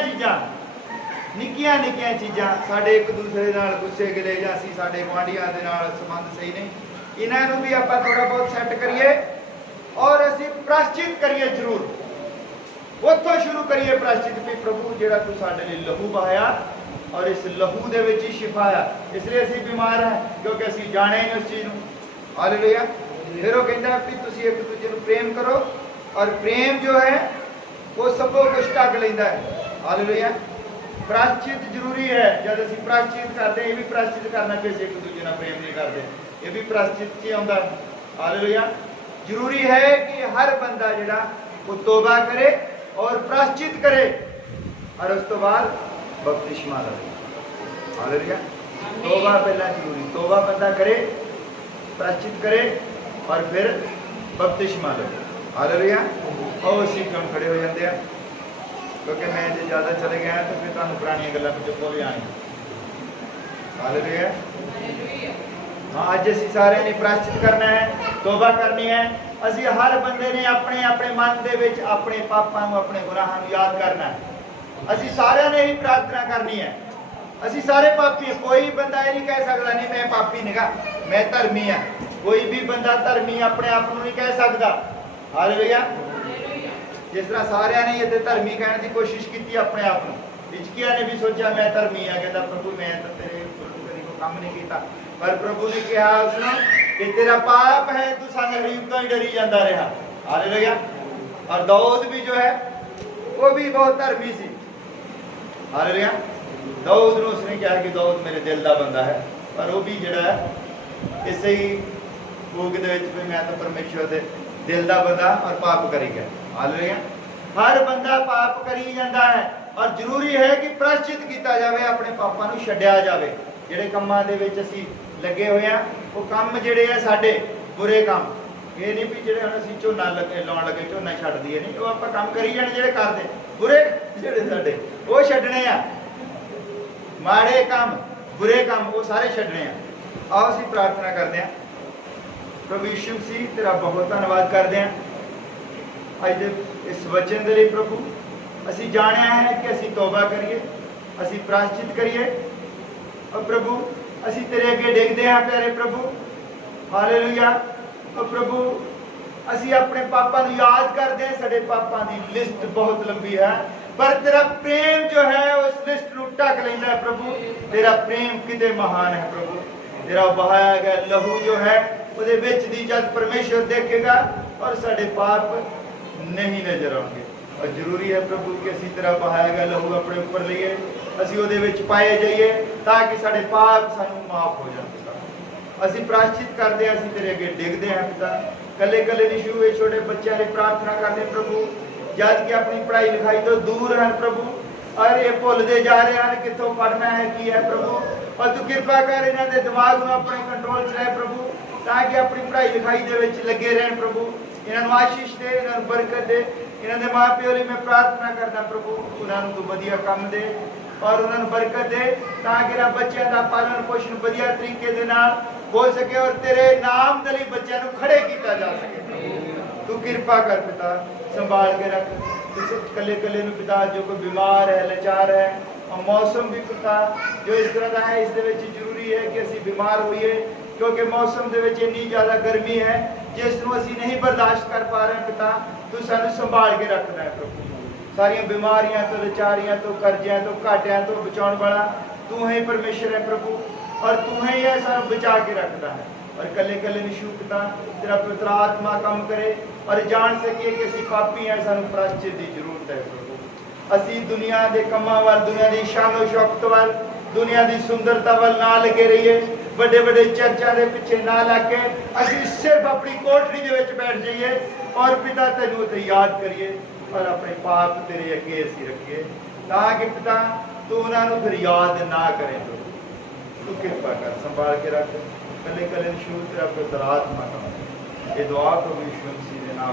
ਚੀਜ਼ਾਂ ਸਾਡੇ ਇੱਕ ਦੂਸਰੇ ਨਾਲ ਗੁੱਸੇ ਗਿਲੇ, ਜਾਂ ਅਸੀਂ ਸਾਡੇ ਗੁਆਂਢੀਆਂ ਦੇ ਨਾਲ ਸੰਬੰਧ ਸਹੀ ਨਹੀਂ, ਇਹਨਾਂ ਨੂੰ ਵੀ ਆਪਾਂ ਥੋੜਾ ਬਹੁਤ ਸੈੱਟ ਕਰੀਏ ਔਰ ਅਸੀਂ ਪ੍ਰਾਸ਼ਚਿਤ ਕਰੀਏ। ਜ਼ਰੂਰ ਉੱਥੋਂ ਸ਼ੁਰੂ ਕਰੀਏ ਪ੍ਰਾਸ਼ਚਿਤ ਵੀ ਪ੍ਰਭੂ ਜਿਹੜਾ ਤੂੰ ਸਾਡੇ ਲਈ ਲਹੂ ਬਹਾਇਆ ਔਰ ਇਸ ਲਹੂ ਦੇ ਵਿੱਚ ਹੀ ਸ਼ਿਫਾ ਆ, ਇਸ ਲਈ ਅਸੀਂ ਬਿਮਾਰ ਹਾਂ ਕਿਉਂਕਿ ਅਸੀਂ ਜਾਣਿਆ ਨਹੀਂ ਉਸ ਚੀਜ਼ ਨੂੰ। ਹਾਲੇਲੂਇਆ। ਫਿਰ ਉਹ ਕਹਿੰਦਾ ਕਿ ਤੁਸੀਂ ਇੱਕ ਦੂਜੇ ਨੂੰ ਪ੍ਰੇਮ ਕਰੋ, ਔਰ ਪ੍ਰੇਮ ਜੋ ਹੈ ਉਹ ਸਭ ਕੁਝ ਢੱਕ ਲੈਂਦਾ ਹੈ। ਹਾਲੇਲੂਇਆ। ਪ੍ਰਾਸ਼ਚਿਤ ਜ਼ਰੂਰੀ ਹੈ। ਜਦ ਅਸੀਂ ਪ੍ਰਾਸ਼ਚਿਤ ਕਰਦੇ, ਇਹ ਵੀ ਪ੍ਰਾਸ਼ਚਿਤ ਕਰਨਾ ਕਿ ਅਸੀਂ ਇੱਕ ਦੂਜੇ ਨਾਲ ਪ੍ਰੇਮ ਨਹੀਂ ਕਰਦੇ, ਇਹ ਵੀ ਪ੍ਰਾਸ਼ਚਿਤ 'ਚ ਆਉਂਦਾ। ਹਾਲੇਲੂਇਆ। ਜ਼ਰੂਰੀ ਹੈ ਕਿ ਹਰ ਬੰਦਾ ਜਿਹੜਾ ਉਹ ਤੋਬਾ ਕਰੇ ਔਰ ਪ੍ਰਾਸ਼ਚਿਤ ਕਰੇ, ਔਰ ਉਸ ਤੋਂ ਬਾਅਦ ਬਪਤਿਸਮਾ ਲਵੇ। ਹਾਲੇਲੂਇਆ। ਤੋਬਾ ਪਹਿਲਾਂ ਜ਼ਰੂਰੀ, ਤੋਬਾ ਬੰਦਾ ਕਰੇ, ਪ੍ਰਾਸ਼ਚਿਤ ਕਰੇ ਔਰ ਫਿਰ ਬਪਤਿਸਮਾ ਲਵੇ। ਹਾਲੇਲੂਇਆ। ਉਹ ਅਸੀਂ ਕਿਉਂ ਖੜੇ ਹੋ ਜਾਂਦੇ ਆ? ਕਿਉਂਕਿ ਮੈਂ ਜੇ ਜ਼ਿਆਦਾ ਚਲੇ ਗਿਆ ਤਾਂ ਫਿਰ ਤੁਹਾਨੂੰ ਪੁਰਾਣੀਆਂ ਗੱਲਾਂ ਵਿੱਚੋਂ ਭੁੱਲ ਜਾਣਗੀਆਂ। ਹਾਲੇਲੂਇਆ। ਹਾਂ, ਅੱਜ ਅਸੀਂ ਸਾਰਿਆਂ ਨੇ ਪ੍ਰਾਸ਼ਚਿਤ ਕਰਨਾ ਹੈ, ਤੋਬਾ ਕਰਨੀ ਹੈ। ਅਸੀਂ ਹਰ ਬੰਦੇ ਨੇ ਆਪਣੇ ਆਪਣੇ ਮਨ ਦੇ ਵਿੱਚ ਆਪਣੇ ਪਾਪਾਂ ਨੂੰ, ਆਪਣੇ ਗੁਨਾਹਾਂ ਨੂੰ ਯਾਦ ਕਰਨਾ ਹੈ। ਅਸੀਂ ਸਾਰਿਆਂ ਨੇ ਹੀ ਪ੍ਰਾਰਥਨਾ ਕਰਨੀ ਹੈ। ਅਸੀਂ ਸਾਰੇ ਪਾਪੀ ਹਾਂ। ਕੋਈ ਬੰਦਾ ਇਹ ਨਹੀਂ ਕਹਿ ਸਕਦਾ ਨਹੀਂ ਮੈਂ ਪਾਪੀ ਨਹੀਂਗਾ, ਮੈਂ ਧਰਮੀ ਹਾਂ। ਕੋਈ ਵੀ ਬੰਦਾ ਧਰਮੀ ਆਪਣੇ ਆਪ ਨੂੰ ਨਹੀਂ ਕਹਿ ਸਕਦਾ। ਹਾਲੇਲੂਇਆ। ਜਿਸ ਤਰ੍ਹਾਂ ਸਾਰਿਆਂ ਨੇ ਇੱਥੇ ਧਰਮੀ ਕਹਿਣ ਦੀ ਕੋਸ਼ਿਸ਼ ਕੀਤੀ ਆਪਣੇ ਆਪ ਨੂੰ, ਹਿਚਕੀਆ ਨੇ ਵੀ ਸੋਚਿਆ ਮੈਂ ਧਰਮੀ ਹਾਂ, ਕਹਿੰਦਾ ਪ੍ਰਭੂ ਮੈਂ ਤਾਂ ਤੇਰੇ ਕਦੀ ਕੋਈ ਕੰਮ ਨਹੀਂ ਕੀਤਾ, ਪਰ ਪ੍ਰਭੂ ਨੇ ਕਿਹਾ ਉਸਨੂੰ ਕਿ ਤੇਰਾ ਪਾਪ ਹੈ, ਤੂੰ ਸੰਗਰੀਬ ਤੋਂ ਹੀ ਡਰੀ ਜਾਂਦਾ ਰਿਹਾ। ਹਾਲੇਲੂਇਆ। ਔਰ ਦਾਊਦ ਵੀ ਜੋ ਹੈ ਉਹ ਵੀ ਬਹੁਤ ਧਰਮੀ ਸੀ। ਹਾਲੇਲੂਇਆ। ਦਾਊਦ ਨੂੰ ਉਸਨੇ ਕਿਹਾ ਕਿ ਦਾਊਦ ਮੇਰੇ ਦਿਲ ਦਾ ਬੰਦਾ ਹੈ, ਪਰ ਉਹ ਵੀ ਜਿਹੜਾ ਹੈ ਇਸੇ ਹੀ ਭੋਗ ਦੇ ਵਿੱਚ ਵੀ ਮੈਂ ਤਾਂ ਪਰਮੇਸ਼ਵਰ ਦੇ ਦਿਲ ਦਾ ਬੰਦਾ ਔਰ ਪਾਪ ਕਰੀ ਗਿਆ। ਹਾਲੇਲੂਇਆ। ਹਰ ਬੰਦਾ ਪਾਪ ਕਰੀ ਜਾਂਦਾ ਹੈ, ਔਰ ਜ਼ਰੂਰੀ ਹੈ ਕਿ ਪ੍ਰਾਸ਼ਚਿਤ ਕੀਤਾ ਜਾਵੇ, ਆਪਣੇ ਪਾਪਾਂ ਨੂੰ ਛੱਡਿਆ ਜਾਵੇ। ਜਿਹੜੇ ਕੰਮਾਂ ਦੇ ਵਿੱਚ ਅਸੀਂ ਲੱਗੇ ਹੋਏ ਆ, ਉਹ ਕੰਮ ਜਿਹੜੇ ਆ ਸਾਡੇ ਬੁਰੇ ਕੰਮ, ਇਹ ਨਹੀਂ ਵੀ ਜਿਹੜੇ ਹੁਣ ਅਸੀਂ ਝੋਨਾ ਲਾਉਣ ਲੱਗੇ ਝੋਨਾ ਛੱਡ ਦਈਏ, ਨਹੀਂ, ਉਹ ਆਪਾਂ ਕੰਮ ਕਰੀ ਜਾਣੇ ਜਿਹੜੇ ਕਰਦੇ ਬੁਰੇ, ਜਿਹੜੇ ਸਾਡੇ ਉਹ ਛੱਡਣੇ ਆ। ਮਾੜੇ ਕੰਮ, ਬੁਰੇ ਕੰਮ ਉਹ ਸਾਰੇ ਛੱਡਣੇ ਆ। ਆਓ ਅਸੀਂ ਪ੍ਰਾਰਥਨਾ ਕਰਦੇ ਹਾਂ। ਪ੍ਰਭੂ ਯਿਸੂ ਮਸੀਹ ਤੇਰਾ ਬਹੁਤ ਧੰਨਵਾਦ ਕਰਦੇ ਹਾਂ ਅੱਜ ਦੇ ਇਸ ਵਚਨ ਦੇ ਲਈ। ਪ੍ਰਭੂ ਅਸੀਂ ਜਾਣਿਆ ਹੈ ਕਿ ਅਸੀਂ ਤੌਬਾ ਕਰੀਏ, ਅਸੀਂ ਪ੍ਰਾਸ਼ਚਿਤ ਕਰੀਏ, ਔਰ ਪ੍ਰਭੂ ਅਸੀਂ ਤੇਰੇ ਅੱਗੇ ਡਿੱਗਦੇ ਹਾਂ ਪਿਆਰੇ ਪ੍ਰਭੂ। ਹਾਲੇਲੂਇਆ। ਔਰ ਪ੍ਰਭੂ ਅਸੀਂ ਆਪਣੇ ਪਾਪਾਂ ਨੂੰ ਯਾਦ ਕਰਦੇ ਹਾਂ, ਸਾਡੇ ਪਾਪਾਂ ਦੀ ਲਿਸਟ ਬਹੁਤ ਲੰਬੀ ਹੈ, ਪਰ ਤੇਰਾ ਪ੍ਰੇਮ ਜੋ ਹੈ ਉਸ ਲਿਸਟ ਨੂੰ ਢੱਕ ਲੈਂਦਾ ਹੈ ਪ੍ਰਭੂ। ਤੇਰਾ ਪ੍ਰੇਮ ਕਿਤੇ ਮਹਾਨ ਹੈ ਪ੍ਰਭੂ। ਤੇਰਾ ਬਹਾਇਆ ਗਿਆ ਲਹੂ ਜੋ ਹੈ ਉਹਦੇ ਵਿੱਚ ਦੀ ਜਦ ਪਰਮੇਸ਼ਰ ਦੇਖੇਗਾ ਔਰ ਸਾਡੇ ਪਾਪ ਨਹੀਂ ਨਜ਼ਰ ਆਉਣਗੇ। ਔਰ ਜ਼ਰੂਰੀ ਹੈ ਪ੍ਰਭੂ ਕਿ ਅਸੀਂ ਤੇਰਾ ਬਹਾਇਆ ਗਿਆ ਲਹੂ ਆਪਣੇ ਉੱਪਰ ਲਈਏ, ਅਸੀਂ ਉਹਦੇ ਵਿੱਚ ਪਾਏ ਜਾਈਏ ਤਾਂ ਕਿ ਸਾਡੇ ਪਾਪ ਸਾਨੂੰ ਮਾਫ ਹੋ ਜਾਣ। ਅਸੀਂ ਪ੍ਰਾਸ਼ਚਿਤ ਕਰਦੇ ਹਾਂ, ਅਸੀਂ ਤੇਰੇ ਅੱਗੇ ਡਿੱਗਦੇ ਹਾਂ ਪਿਤਾ। ਕੱਲੇ ਕੱਲੇ ਦੀ ਸ਼ੁਰੂ ਇਹ ਛੋਟੇ ਬੱਚਿਆਂ ਲਈ ਪ੍ਰਾਰਥਨਾ ਕਰਦੇ ਪ੍ਰਭੂ, ਜਦ ਕਿ ਆਪਣੀ ਪੜ੍ਹਾਈ ਲਿਖਾਈ ਤੋਂ ਦੂਰ ਹਨ ਪ੍ਰਭੂ, ਔਰ ਇਹ ਭੁੱਲਦੇ ਜਾ ਰਹੇ ਹਨ ਕਿੱਥੋਂ ਪੜ੍ਹਨਾ ਹੈ ਕੀ ਹੈ ਪ੍ਰਭੂ। ਔਰ ਤੂੰ ਕਿਰਪਾ ਕਰ ਇਹਨਾਂ ਦੇ ਦਿਮਾਗ ਨੂੰ ਆਪਣੇ ਕੰਟਰੋਲ 'ਚ ਰਹਿ ਪ੍ਰਭੂ, ਤਾਂ ਕਿ ਆਪਣੀ ਪੜ੍ਹਾਈ ਲਿਖਾਈ ਦੇ ਵਿੱਚ ਲੱਗੇ ਰਹਿਣ ਪ੍ਰਭੂ। ਇਹਨਾਂ ਨੂੰ ਆਸ਼ੀਸ਼ ਦੇ, ਇਹਨਾਂ ਨੂੰ ਬਰਕਤ ਦੇ। ਇਹਨਾਂ ਦੇ ਮਾਂ ਪਿਓ ਲਈ ਮੈਂ ਪ੍ਰਾਰਥਨਾ ਕਰਦਾ ਪ੍ਰਭੂ, ਉਹਨਾਂ ਨੂੰ ਤੂੰ ਵਧੀਆ ਕੰਮ ਦੇ ਔਰ ਉਹਨਾਂ ਨੂੰ ਬਰਕਤ ਦੇ, ਤਾਂ ਕਿ ਇਹਨਾਂ ਬੱਚਿਆਂ ਦਾ ਪਾਲਣ ਪੋਸ਼ਣ ਵਧੀਆ ਤਰੀਕੇ ਦੇ ਨਾਲ ਹੋ ਸਕੇ ਔਰ ਤੇਰੇ ਨਾਮ ਦੇ ਲਈ ਬੱਚਿਆਂ ਨੂੰ ਖੜੇ ਕੀਤਾ ਜਾ ਸਕੇ। ਤੂੰ ਕਿਰਪਾ ਕਰ ਪਿਤਾ, ਸੰਭਾਲ ਕੇ ਰੱਖ ਕਿਸੇ ਕੱਲੇ ਕੱਲੇ ਨੂੰ ਪਿਤਾ, ਜੋ ਕੋਈ ਬਿਮਾਰ ਹੈ, ਲਾਚਾਰ ਹੈ। ਔਰ ਮੌਸਮ ਵੀ ਪਿਤਾ ਜੋ ਇਸ ਤਰ੍ਹਾਂ ਦਾ ਹੈ, ਇਸ ਦੇ ਵਿੱਚ ਜ਼ਰੂਰੀ ਹੈ ਕਿ ਅਸੀਂ ਬਿਮਾਰ ਹੋਈਏ, ਕਿਉਂਕਿ ਮੌਸਮ ਦੇ ਵਿੱਚ ਇੰਨੀ ਜ਼ਿਆਦਾ ਗਰਮੀ ਹੈ ਜਿਸ ਨੂੰ ਅਸੀਂ ਨਹੀਂ ਬਰਦਾਸ਼ਤ ਕਰ ਪਾ ਰਹੇ ਪਿਤਾ। ਤੂੰ ਸਾਨੂੰ ਸੰਭਾਲ ਕੇ ਰੱਖਣਾ ਹੈ ਪ੍ਰਭੂ। ਸਾਰੀਆਂ ਬਿਮਾਰੀਆਂ ਤੋਂ, ਲਾਚਾਰੀਆਂ ਤੋਂ, ਕਰਜ਼ਿਆਂ ਤੋਂ, ਘਾਟਿਆਂ ਤੋਂ ਬਚਾਉਣ ਵਾਲਾ ਤੂੰ ਹੀ ਪਰਮੇਸ਼ਰ ਹੈ ਪ੍ਰਭੂ, ਔਰ ਤੂੰ ਹੀ ਹੈ ਸਾਨੂੰ ਬਚਾ ਕੇ ਰੱਖਦਾ ਹੈ। ਔਰ ਕੱਲੇ ਕੱਲੇ ਨਿਸ਼ੂ ਪਿਤਾ ਤੇਰਾ ਪਵਿੱਤਰ ਆਤਮਾ ਕੰਮ ਕਰੇ ਔਰ ਜਾਣ ਸਕੀਏ ਕਿ ਅਸੀਂ ਪਾਪੀ ਹਾਂ, ਸਾਨੂੰ ਪ੍ਰਾਸ਼ਚਿਤ ਦੀ ਜ਼ਰੂਰਤ ਹੈ ਪ੍ਰਭੂ। ਅਸੀਂ ਦੁਨੀਆ ਦੇ ਕੰਮਾਂ ਵੱਲ, ਦੁਨੀਆ ਦੀ ਸ਼ਾਨੋ ਸ਼ੌਕਤ ਵੱਲ, ਦੁਨੀਆ ਦੀ ਸੁੰਦਰਤਾ ਵੱਲ ਨਾ ਲੱਗੇ ਰਹੀਏ, ਵੱਡੇ ਵੱਡੇ ਚਰਚਾਂ ਦੇ ਪਿੱਛੇ ਨਾ ਲੱਗ ਕੇ ਅਸੀਂ ਸਿਰਫ ਆਪਣੀ ਕੋਠੜੀ ਦੇ ਵਿੱਚ ਬੈਠ ਜਾਈਏ ਔਰ ਪਿਤਾ ਤੈਨੂੰ ਉੱਤੇ ਯਾਦ ਕਰੀਏ ਔਰ ਆਪਣੇ ਪਾਪ ਤੇਰੇ ਅੱਗੇ ਅਸੀਂ ਰੱਖੀਏ, ਤਾਂ ਕਿ ਪਿਤਾ ਤੂੰ ਉਹਨਾਂ ਨੂੰ ਫਿਰ ਯਾਦ ਨਾ ਕਰੇ। ਤੂੰ ਕਿਰਪਾ ਕਰ, ਸੰਭਾਲ ਕੇ ਰੱਖ ਕੱਲੇ ਕੱਲੇ ਨੂੰ ਸ਼ੁਰੂ ਤੇਰਾ ਪਵਿੱਤਰ ਆਤਮਾ ਕੰਮ। ਇਹ ਦੁਆ ਪ੍ਰਭੂ ਯਿਸੂ ਮਸੀਹ ਦੇ ਨਾਮ